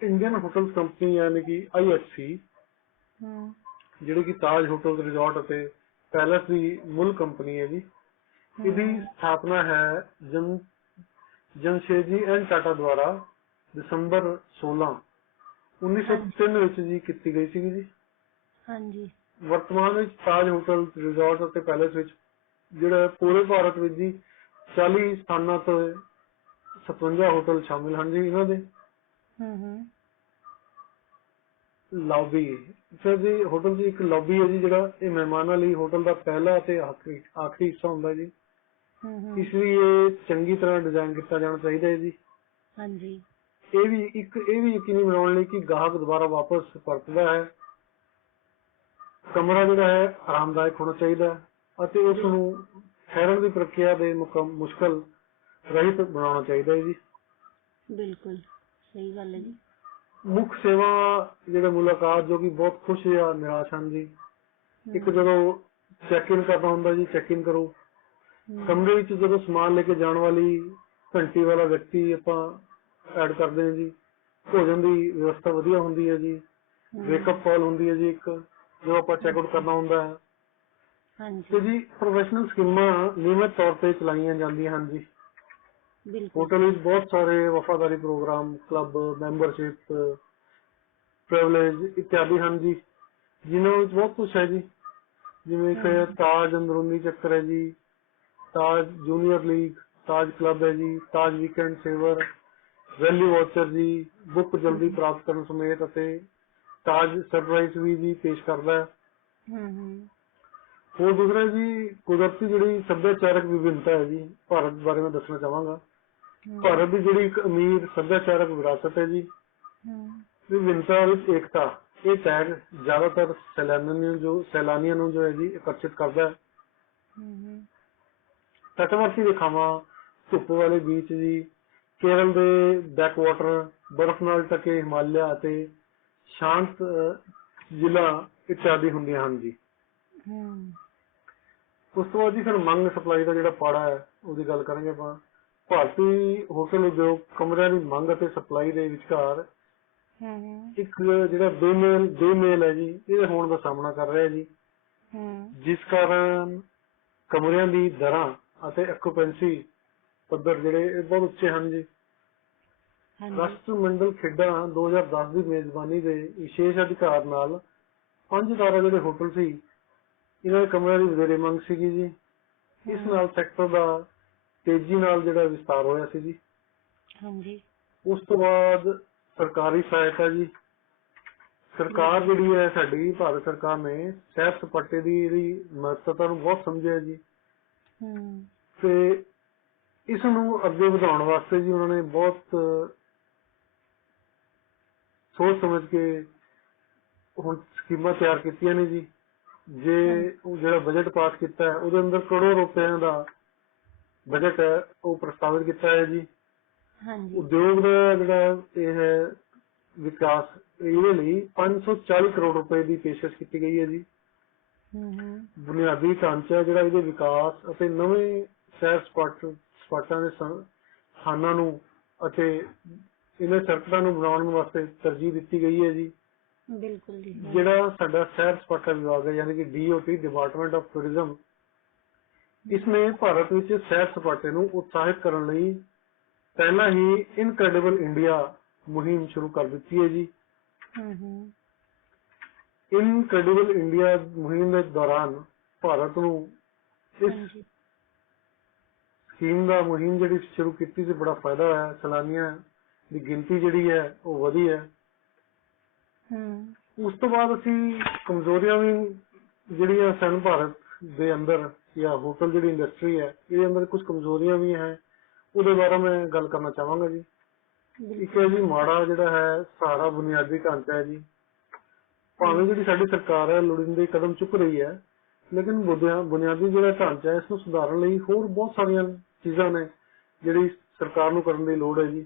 ਇੰਡੀਅਨ ਹੋਟਲ ਕੰਪਨੀ ਯਾਨੀ ਕਿ IHC ਜਿਹੜੀ ਕਿ ਤਾਜ ਹੋਟਲ ਰਿਜ਼ੋਰਟ ਅਤੇ ਪੈਲੇਸ ਦੀ ਮੂਲ ਕੰਪਨੀ ਹੈ ਜੀ। ਇਹਦੀ ਸਥਾਪਨਾ ਹੈ ਜਮਸ਼ੇਦਜੀ ਐਂਡ ਟਾਟਾ ਦੁਆਰਾ ਦਸੰਬਰ 16, 1903 ਵਿੱਚ ਜੀ ਕੀਤੀ ਗਈ ਸੀ ਜੀ। ਵਰਤਮਾਨ ਵਿੱਚ ਤਾਜ ਹੋਟਲ ਰਿਜ਼ੋਰਟ ਅਤੇ ਪੈਲੇਸ ਵਿੱਚ ਜਿਹੜਾ ਪੂਰੇ ਭਾਰਤ ਵਿੱਚ ਜੀ 40 ਸਥਾਨਾਂ ਤੋਂ 57 ਹੋਟਲ ਸ਼ਾਮਿਲ ਹਨ ਜੀ। ਇਹਨਾਂ ਦੇ ਲੌਬੀ ਫਿਰ ਜੀ ਹੋਟਲ ਦੀ ਇੱਕ ਲੌਬੀ ਹੈ ਜੀ, ਜਿਹੜਾ ਇਹ ਮਹਿਮਾਨਾਂ ਲਈ ਹੋਟਲ ਦਾ ਪਹਿਲਾ ਅਤੇ ਆਖਰੀ ਹਿੱਸਾ ਹੁੰਦਾ ਜੀ। ਇਸ ਲਈ ਇਹ ਚੰਗੀ ਤਰ੍ਹਾਂ ਡਿਜ਼ਾਈਨ ਕੀਤਾ ਜਾਣਾ ਚਾਹੀਦਾ ਹੈ ਜੀ। ਇਹ ਵੀ ਯਕੀਨੀ ਬਣਾਉਣ ਲਈ ਕਿ ਗਾਹਕ ਦੁਬਾਰਾ ਵਾਪਸ ਪਰਤਦਾ ਹੈ। ਕਮਰਾ ਜਿਹੜਾ ਹੈ ਆਰਾਮਦਾਇਕ ਹੋਣਾ ਚਾਹੀਦਾ ਅਤੇ ਉਸ ਨੂੰ ਠਹਿਰਨ ਦੀ ਪ੍ਰਕਿਰਿਆ ਦੇ ਮੁਸ਼ਕਲ ਰਹਿਤ ਬਣਾਉਣਾ ਚਾਹੀਦਾ ਹੈ ਜੀ। ਬਿਲਕੁਲ ਸਹੀ ਗੱਲ ਹੈ ਜੀ। ਮੁੱਖ ਸੇਵਾ ਜਿਹੜੇ ਮੁਲਾਕਾਤ ਜੋ ਕਿ ਬਹੁਤ ਖੁਸ਼ ਜਾਂ ਨਿਰਾਸ਼ ਹਨ ਜੀ। ਇੱਕ ਜਦੋਂ ਚੈੱਕ ਇਨ ਕਰਨਾ ਹੁੰਦਾ ਜੀ, ਚੈੱਕ ਇਨ ਕਰੋ। ਕਮਰੇ ਵਿੱਚ ਜਦੋਂ ਸਮਾਨ ਲੈ ਕੇ ਜਾਣ ਵਾਲੀ ਘੰਟੀ ਵਾਲਾ ਵਿਅਕਤੀ ਆਪਾਂ ਐਡ ਕਰਦੇ ਹਾਂ ਜੀ। ਭੋਜਨ ਦੀ ਵਿਵਸਥਾ ਵਧੀਆ ਹੁੰਦੀ ਹੈ ਜੀ। ਵੇਕਅਪ ਕਾਲ ਹੁੰਦੀ ਹੈ ਜੀ ਇੱਕ, ਜੋ ਆਪਾਂ ਚੈੱਕਆਊਟ ਕਰਨਾ ਹੁੰਦਾ ਹੈ। ਤੇ ਜੀ ਪ੍ਰੋਫੈਸ਼ਨਲ ਸਕੀਮਾਂ ਨਿਯਮਿਤ ਤੌਰ ਤੇ ਚਲਾਈਆਂ ਜਾਂਦੀਆਂ ਹਨ ਜੀ। ਹੋਟਲ ਵਿੱਚ ਬਹੁਤ ਸਾਰੇ ਵਫਾਦਾਰੀ ਪ੍ਰੋਗਰਾਮ, ਕਲੱਬ ਮੈਂਬਰਸ਼ਿਪ, ਪ੍ਰਿਵਿਲੇਜ ਇਤਿਆਦਿ ਹਨ ਜੀ, ਜਿਨ੍ਹਾਂ ਵਿੱਚ ਬਹੁਤ ਕੁਛ ਹੈ ਜੀ। ਜਿਵੇਂ ਕਿ ਤਾਜ ਅੰਦਰੂਨੀ ਚੱਕਰ ਹੈ ਜੀ, ਤਾਜ ਜੂਨੀਅਰ ਲੀਗ, ਤਾਜ ਕਲੱਬ ਹੈ ਜੀ, ਤਾਜ ਵੀਕਐਂਡ ਸੇਵਰ, ਵੈਲਿਊ ਵਾਚਰ ਜੀ, ਬੁੱਕ ਜਲਦੀ ਪ੍ਰਾਪਤ ਕਰਨ ਸਮੇਤ, ਅਤੇ ਤਾਜ ਸਰਪ੍ਰਾਈਜ਼ ਵੀ ਜੀ ਪੇਸ਼ ਕਰਦਾ ਹੈ। ਹੋਰ ਦੂਸਰਾ ਜੀ ਕੁਦਰਤੀ ਜਿਹੜੀ ਸੱਭਿਆਚਾਰਕ ਵਿਭਿੰਨਤਾ ਹੈ ਜੀ, ਭਾਰਤ ਬਾਰੇ ਮੈਂ ਦੱਸਣਾ ਚਾਹਾਂਗਾ। ਭਾਰਤ ਦੀ ਜਿਹੜੀ ਇੱਕ ਅਮੀਰ ਸੱਭਿਆਚਾਰਕ ਵਿਰਾਸਤ ਹੈ ਜੀ। ਵਿਭਿੰਨਤਾ ਵਿੱਚ ਏਕਤਾ, ਇਹ ਟੈਗ ਜ਼ਿਆਦਾਤਰ ਸੈਲਾਨੀਆਂ ਨੂੰ ਜੋ ਹੈ ਜੀ ਆਕਰਸ਼ਿਤ ਕਰਦਾ ਹੈ। ਤਟਵਰਤੀ ਰੇਖਾਵਾਂ, ਧੁੱਪ ਵਾਲੇ ਬੀਚ ਜੀ, ਕੇਰਲ ਦੇ ਬੈਕਵਾਟਰ, ਬਰਫ਼ ਨਾਲ ਢਕੇ ਹਿਮਾਲਿਆ ਅਤੇ ਸ਼ਾਂਤ ਜ਼ਿਲ੍ਹਾ ਇਤਿਆਦਿ ਹੁੰਦੀਆਂ ਹਨ ਜੀ। ਉਸ ਤੋਂ ਬਾਅਦ ਜੀ ਫਿਰ ਮੰਗ ਸਪਲਾਈ ਦਾ ਜਿਹੜਾ ਪਾੜਾ ਹੈ ਉਹਦੀ ਗੱਲ ਕਰਾਂਗੇ ਆਪਾਂ। ਭਾਰਤੀ ਹੋਟਲ ਉਦਯੋਗ ਕਮਰਿਆਂ ਦੀ ਮੰਗ ਅਤੇ ਸਪਲਾਈ ਦੇ ਵਿਚਕਾਰ ਇੱਕ ਜਿਹੜਾ ਬੇਮੇਲ ਹੈ ਜੀ, ਇਹ ਹੋਣ ਦਾ ਸਾਹਮਣਾ ਕਰ ਰਿਹਾ ਜੀ। ਜਿਸ ਕਾਰਨ ਕਮਰਿਆਂ ਦੀ ਦਰਾਂ ਅਤੇ ਆਕੂਪੈਂਸੀ ਪੱਧਰ ਜਿਹੜੇ ਇਹ ਬਹੁਤ ਉੱਚੇ ਹਨ ਜੀ। ਰਾਸ਼ਟਰਮੰਡਲ ਖੇਡਾਂ 2010 ਦੀ ਮੇਜ਼ਬਾਨੀ ਦੇ ਵਿਸ਼ੇਸ਼ ਅਧਿਕਾਰ ਨਾਲ 5 ਤਾਰਾ ਜਿਹੜੇ ਹੋਟਲ ਸੀ, ਇਹਨਾਂ ਦੇ ਕਮਰਿਆਂ ਦੀ ਵਧੇਰੇ ਮੰਗ ਸੀਗੀ ਜੀ। ਇਸ ਨਾਲ ਸੈਕਟਰ ਦਾ ਤੇਜ਼ੀ ਨਾਲ ਜਿਹੜਾ ਵਿਸਤਾਰ ਹੋਇਆ ਸੀ ਜੀ। ਉਸ ਤੋਂ ਬਾਅਦ ਸਰਕਾਰੀ ਸਹਾਇਤਾ ਜੀ। ਸਰਕਾਰ ਜਿਹੜੀ ਹੈ ਸਾਡੀ ਭਾਰਤ ਸਰਕਾਰ ਨੇ ਸੈਰ ਸਪਾਟੇ ਦੀ ਜਿਹੜੀ ਮਹੱਤਤਾ ਨੂੰ ਬਹੁਤ ਸਮਝਿਆ ਜੀ, ਤੇ ਇਸ ਨੂੰ ਅੱਗੇ ਵਧਾਉਣ ਵਾਸਤੇ ਜੀ ਉਹਨਾਂ ਨੇ ਬਹੁਤ ਸੋਚ ਸਮਝ ਕੇ ਹੁਣ ਸਕੀਮਾਂ ਤਿਆਰ ਕੀਤੀਆਂ ਨੇ ਜੀ। ਜਿਹੜਾ ਬਜਟ ਪਾਸ ਕੀਤਾ ਹੈ ਉਹਦੇ ਅੰਦਰ ਕਰੋੜਾਂ ਰੁਪਏ ਦਾ ਬਜਟ ਹੈ ਉਹ ਪ੍ਰਸਤਾਵਿਤ ਕੀਤਾ ਹੈ ਜੀ। ਉਦਯੋਗ ਦਾ ਜਿਹੜਾ ਇਹ ਹੈ ਵਿਕਾਸ, ਇਹਦੇ ਲਈ 540 ਕਰੋੜ ਰੁਪਏ ਦੀ ਪੇਸ਼ਕਸ਼ ਕੀਤੀ ਗਈ ਹੈ ਜੀ। ਬੁਨਿਆਦੀ ਢਾਂਚਾ ਜਿਹੜਾ ਇਹਦੇ ਵਿਕਾਸ ਅਤੇ ਨਵੇਂ ਸੈਰ ਸਪਾਟਾਂ ਦੇ ਸਥਾਨਾਂ ਨੂੰ ਅਤੇ ਇਹਨਾਂ ਸਰਕਟਾਂ ਨੂੰ ਬਣਾਉਣ ਵਾਸਤੇ ਤਰਜੀਹ ਦਿੱਤੀ ਗਈ ਹੈ ਜੀ। ਜਿਹੜਾ ਸਾਡਾ ਸੈਰ ਸਪਾਟਾ ਵਿਭਾਗ ਹੈ, ਯਾਨੀ ਕਿ DOT, ਡਿਪਾਰਟਮੈਂਟ ਆਫ ਟੂਰਿਜ਼ਮ, ਇਸਨੇ ਭਾਰਤ ਵਿੱਚ ਸੈਰ ਸਪਾਟੇ ਨੂੰ ਉਤਸ਼ਾਹਿਤ ਕਰਨ ਲਈ ਪਹਿਲਾਂ ਹੀ ਇਨਕ੍ਰੈਡੀਬਲ ਇੰਡੀਆ ਮੁਹਿੰਮ ਸ਼ੁਰੂ ਕਰ ਦਿੱਤੀ ਹੈ ਜੀ। ਇਨਕ੍ਰੈਡੀਬਲ ਇੰਡੀਆ ਮੁਹਿੰਮ ਦੇ ਦੌਰਾਨ ਭਾਰਤ ਨੂੰ ਇਸ ਸਕੀਮ ਦਾ ਮੁਹਿੰਮ ਜਿਹੜੀ ਸ਼ੁਰੂ ਕੀਤੀ ਸੀ ਬੜਾ ਫਾਇਦਾ ਹੋਇਆ। ਸੈਲਾਨੀਆਂ ਦੀ ਗਿਣਤੀ ਜਿਹੜੀ ਹੈ ਉਹ ਵਧੀ ਹੈ। ਉਸ ਤੋਂ ਬਾਅਦ ਅਸੀਂ ਕਮਜ਼ੋਰੀਆਂ ਵੀ ਜਿਹੜੀਆਂ ਸਨ ਭਾਰਤ ਦੇ ਅੰਦਰ, ਜਾਂ ਹੋਟਲ ਜਿਹੜੀ ਇੰਡਸਟਰੀ ਹੈ ਇਹਦੇ ਅੰਦਰ ਕੁਝ ਕਮਜ਼ੋਰੀਆਂ ਵੀ ਹੈ, ਉਹਦੇ ਬਾਰੇ ਮੈਂ ਗੱਲ ਕਰਨਾ ਚਾਹਾਂਗਾ ਜੀ। ਇੱਕ ਹੈ ਜੀ ਮਾੜਾ ਜਿਹੜਾ ਹੈ ਸਹਾਰਾ ਬੁਨਿਆਦੀ ਢਾਂਚਾ ਹੈ ਜੀ। ਭਾਵੇਂ ਜਿਹੜੀ ਸਾਡੀ ਸਰਕਾਰ ਹੈ ਲੋੜੀਂਦੇ ਕਦਮ ਚੁੱਕ ਰਹੀ ਹੈ, ਲੇਕਿਨ ਬੁਨਿਆਦੀ ਜਿਹੜਾ ਢਾਂਚਾ ਹੈ ਇਸਨੂੰ ਸੁਧਾਰਨ ਲਈ ਹੋਰ ਬਹੁਤ ਸਾਰੀਆਂ ਚੀਜ਼ਾਂ ਨੇ ਜਿਹੜੀ ਸਰਕਾਰ ਨੂੰ ਕਰਨ ਦੀ ਲੋੜ ਹੈ ਜੀ।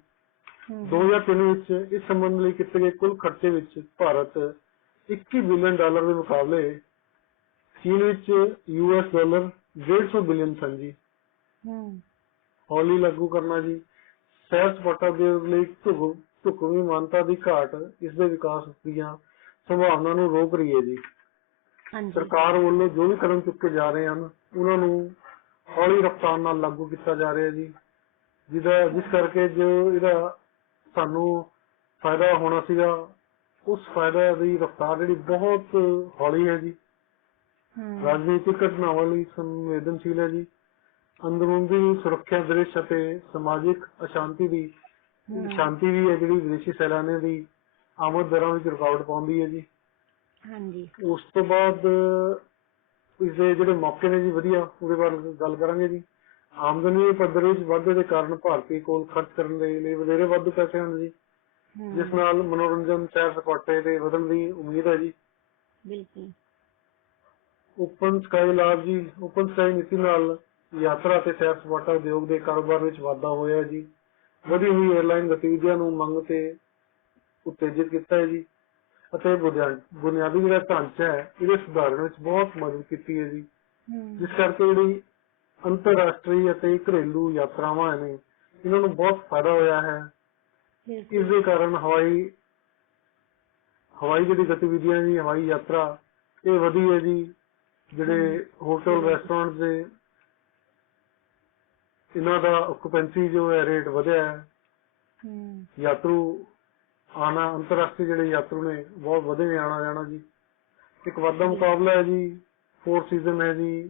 2003 ਵਿੱਚ ਇਸ ਸੰਬੰਧ ਲਈ ਕੀਤੇ ਗਏ ਕੁੱਲ ਖਰਚੇ ਵਿੱਚ ਭਾਰਤ $21 ਬਿਲੀਅਨ ਦੇ ਮੁਕਾਬਲੇ ਚੀਨ ਵਿੱਚ $150 ਬਿਲੀਅਨ ਸਨ ਜੀ। ਹੌਲੀ ਲਾਗੂ ਕਰਨਾ ਜੀ। ਸੈਰ ਸਪਾਟਾ ਦੇ ਲਈ ਢੁਕਵੀਂ ਮਾਨਤਾ ਦੀ ਘਾਟ ਇਸ ਦੇ ਵਿਕਾਸ ਦੀਆਂ ਸੰਭਾਵਨਾ ਨੂੰ ਰੋਕ ਰਹੀ ਹੈ ਜੀ। ਸਰਕਾਰ ਵੱਲੋਂ ਜੋ ਵੀ ਕਦਮ ਚੁੱਕੇ ਜਾ ਰਹੇ ਹਨ ਉਹਨਾਂ ਨੂੰ ਹੌਲੀ ਰਫ਼ਤਾਰ ਨਾਲ ਲਾਗੂ ਕੀਤਾ ਜਾ ਰਿਹਾ ਜੀ, ਜਿਸ ਕਰਕੇ ਜੋ ਇਹਦਾ ਸਾਨੂੰ ਫਾਇਦਾ ਹੋਣਾ ਸੀਗਾ ਉਸ ਫਾਇਦਾ ਦੀ ਰਫ਼ਤਾਰ ਜਿਹੜੀ ਬਹੁਤ ਹੌਲੀ ਹੈ ਜੀ। ਰਾਜਨੀਤਿਕ ਘਟਨਾਵਾਂ ਲਈ ਸੰਵੇਦਨਸ਼ੀਲ ਹੈ ਜੀ। ਅੰਦਰੂਨੀ ਸੁਰੱਖਿਆ ਦ੍ਰਿਸ਼ ਅਤੇ ਸਮਾਜਿਕ ਸ਼ਾਂਤੀ ਵੀ ਹੈ ਜਿਹੜੀ ਵਿਦੇਸ਼ੀ ਸੈਲਾਨੀਆਂ ਦੀ ਆਮਦ ਦਰਾਂ ਵਿੱਚ ਰੁਕਾਵਟ ਪਾਉਂਦੀ ਹੈ ਜੀ। ਉਸ ਤੋਂ ਬਾਅਦ ਇਸਦੇ ਜਿਹੜੇ ਮੌਕੇ ਨੇ ਜੀ ਵਧੀਆ, ਉਹਦੇ ਬਾਰੇ ਗੱਲ ਕਰਾਂਗੇ ਜੀ। ਆਮਦਨੀ ਪੱਧਰ ਵਿੱਚ ਵਾਧੇ ਦੇ ਕਾਰਨ ਭਾਰਤੀ ਕੋਲ ਖਰਚ ਕਰਨ ਦੇ ਲਈ ਵਧੇਰੇ ਵਾਧੂ ਪੈਸੇ ਹਨ ਜੀ, ਜਿਸ ਨਾਲ ਮਨੋਰੰਜਨ ਸੈਰ ਸਪਾਟੇ ਦੇ ਵਧਣ ਦੀ ਉਮੀਦ ਹੈ ਜੀ। ਓਪਨ ਸਕਾਈ ਲਾਭ ਜੀ। ਓਪਨ ਸਕਾਈ ਨੀਤੀ ਨਾਲ ਯਾਤਰਾ ਤੇ ਸੈਰ ਸਪਾਟਾ ਉਦਯੋਗ ਦੇ ਕਾਰੋਬਾਰ ਵਿੱਚ ਵਾਧਾ ਹੋਇਆ ਹੈ ਜੀ। ਵਧੀ ਹੋਈ 에ਅਰਲਾਈਨ ਗਤੀਵਿਧੀਆਂ ਨੂੰ ਮੰਗ ਤੇ ਉਤੇਜਿਤ ਕੀਤਾ ਹੈ ਜੀ, ਅਤੇ ਬੁਨਿਆਦੀ ਜਿਹੜਾ ਢਾਂਚਾ ਹੈ ਇਹਦੇ ਸੁਧਾਰਨ ਵਿੱਚ ਬਹੁਤ ਮਦਦ ਕੀਤੀ ਹੈ ਜੀ। ਜਿਸ ਕਰਕੇ ਜਿਹੜੀ ਅੰਤਰਰਾਸ਼ਟਰੀ ਅਤੇ ਘਰੇਲੂ ਯਾਤਰਾਵਾਂ ਨੇ ਇਹਨਾਂ ਨੂੰ ਬਹੁਤ ਫਾਇਦਾ ਹੋਇਆ ਹੈ। ਇਸ ਦੇ ਕਾਰਨ ਹਵਾਈ ਜਿਹੜੀ ਗਤੀਵਿਧੀਆਂ ਜੀ, ਹਵਾਈ ਯਾਤਰਾ ਇਹ ਵਧੀ ਹੈ ਜੀ। ਜਿਹੜੇ ਹੋਟਲ ਰੈਸਟੋਰੈਂਟ ਦੇ ਇਹਨਾਂ ਦਾ ਆਕੂਪੈਂਸੀ ਜੋ ਹੈ ਰੇਟ ਵਧਿਆ ਹੈ। ਯਾਤਰੂ ਆਣਾ, ਅੰਤਰਰਾਸ਼ਟਰੀ ਜਿਹੜੇ ਯਾਤਰੂ ਨੇ ਬਹੁਤ ਵਧੇ ਨੇ ਆਣਾ ਜਾਣਾ ਜੀ। ਇੱਕ ਵਾਧਾ ਮੁਕਾਬਲਾ ਹੈ ਜੀ, ਫੋਰ ਸੀਜ਼ਨ ਹੈ ਜੀ,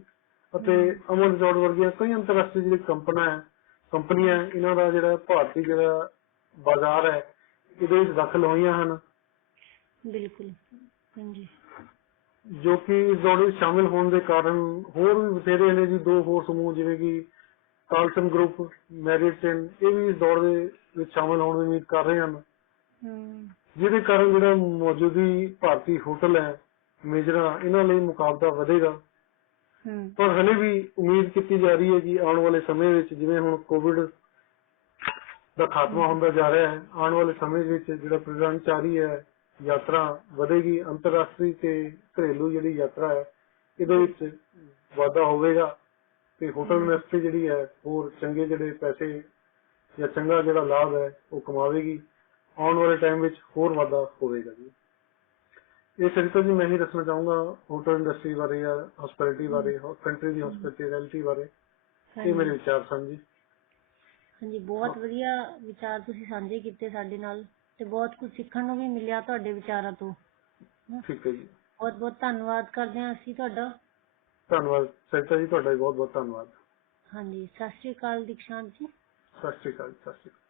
ਅਤੇ ਅਮਨ ਰਿਜ਼ੋਰਟ ਵਰਗੀਆਂ ਕਈ ਅੰਤਰਰਾਸ਼ਟਰੀ ਜਿਹੜੀ ਕੰਪਨੀਆਂ ਇਹਨਾਂ ਦਾ ਜਿਹੜਾ ਭਾਰਤੀ ਜਿਹੜਾ ਬਾਜ਼ਾਰ ਹੈ ਇਹਦੇ ਵਿੱਚ ਦਾਖਲ ਹੋਈਆਂ ਹਨ। ਬਿਲਕੁਲ ਹਾਂਜੀ। ਜੋ ਕਿ ਇਸ ਦੌੜ ਵਿੱਚ ਸ਼ਾਮਿਲ ਹੋਣ ਦੇ ਕਾਰਨ ਹੋਰ ਵੀ ਬਥੇਰੇ ਨੇ ਜੀ। 2 ਹੋਰ ਸਮੂਹ ਜਿਵੇਂ ਕਿ ਕਾਲਸਨ ਗਰੁੱਪ, ਮੈਰਿਟ ਚੇਨ, ਇਹ ਵੀ ਇਸ ਦੌੜ ਦੇ ਵਿੱਚ ਸ਼ਾਮਿਲ ਹੋਣ ਦੀ ਉਮੀਦ ਕਰ ਰਹੇ ਹਨ। ਜਿਹਦੇ ਕਾਰਨ ਜਿਹੜਾ ਮੌਜੂਦੀ ਭਾਰਤੀ ਹੋਟਲ ਹੈ ਮੇਜਰਾਂ ਇਹਨਾਂ ਲਈ ਮੁਕਾਬਲਾ ਵਧੇਗਾ। ਪਰ ਹਲੇ ਵੀ ਉਮੀਦ ਕੀਤੀ ਜਾ ਰਹੀ ਹੈ ਕਿ ਆਉਣ ਵਾਲੇ ਸਮੇਂ ਵਿੱਚ ਜਿਵੇਂ ਹੁਣ ਕੋਵਿਡ ਦਾ ਖਾਤਮਾ ਹੁੰਦਾ ਜਾ ਰਿਹਾ ਹੈ, ਆਉਣ ਵਾਲੇ ਸਮੇਂ ਵਿੱਚ ਜਿਹੜਾ ਪ੍ਰਗਾਨਚਾਰੀ ਹੈ ਯਾਤਰਾ ਵਧੇਗੀ। ਅੰਤਰਰਾਸ਼ਟਰੀ ਤੇ ਘਰੇਲੂ ਜਿਹੜੀ ਯਾਤਰਾ ਹੈ ਇਹਦੇ ਵਿੱਚ ਵਾਧਾ ਹੋਵੇਗਾ ਤੇ ਹੋਟਲ ਇੰਡਸਟਰੀ ਜਿਹੜੀ ਹੈ ਹੋਰ ਚੰਗੇ ਜਿਹੜੇ ਪੈਸੇ ਜਾਂ ਚੰਗਾ ਜਿਹੜਾ ਲਾਭ ਹੈ ਉਹ ਕਮਾਵੇਗੀ। ਆਉਣ ਵਾਲੇ ਟਾਈਮ ਵਿੱਚ ਹੋਰ ਵਾਧਾ ਹੋਵੇਗਾ ਜੀ। ਇਹ ਸਰਿਤਾ ਜੀ ਮੈਂ ਹੀ ਦੱਸਣਾ ਚਾਹੂੰਗਾ ਹੋਟਲ ਇੰਡਸਟਰੀ ਬਾਰੇ ਜਾਂ ਹਸਪਿਟੈਲਿਟੀ ਬਾਰੇ, ਕੰਟਰੀ ਦੀ ਹਸਪਿਟੈਲਿਟੀ ਬਾਰੇ। ਇਹ ਮੇਰੇ ਵਿਚਾਰ ਸਨ ਜੀ। ਹਾਂਜੀ, ਬਹੁਤ ਵਧੀਆ ਵਿਚਾਰ ਤੁਸੀਂ ਸਾਂਝੇ ਕੀਤੇ ਸਾਡੇ ਨਾਲ ਤੇ ਬਹੁਤ ਕੁਝ ਸਿੱਖਣ ਨੂੰ ਵੀ ਮਿਲਿਆ ਤੁਹਾਡੇ ਵਿਚਾਰਾਂ ਤੋਂ। ਠੀਕ ਹੈ ਜੀ, ਬਹੁਤ ਬਹੁਤ ਧੰਨਵਾਦ ਕਰਦੇ ਹਾਂ ਅਸੀਂ ਤੁਹਾਡਾ। ਧੰਨਵਾਦ ਸਰਿਤਾ ਜੀ, ਤੁਹਾਡਾ ਵੀ ਬਹੁਤ ਬਹੁਤ ਧੰਨਵਾਦ। ਹਾਂਜੀ, ਸਤਿ ਸ਼੍ਰੀ ਅਕਾਲ ਦੀਕਸ਼ਾਂਤ ਜੀ। ਸਤਿ ਸ਼੍ਰੀ ਅਕਾਲ, ਸਤਿ ਸ਼੍ਰੀ ਅਕਾਲ।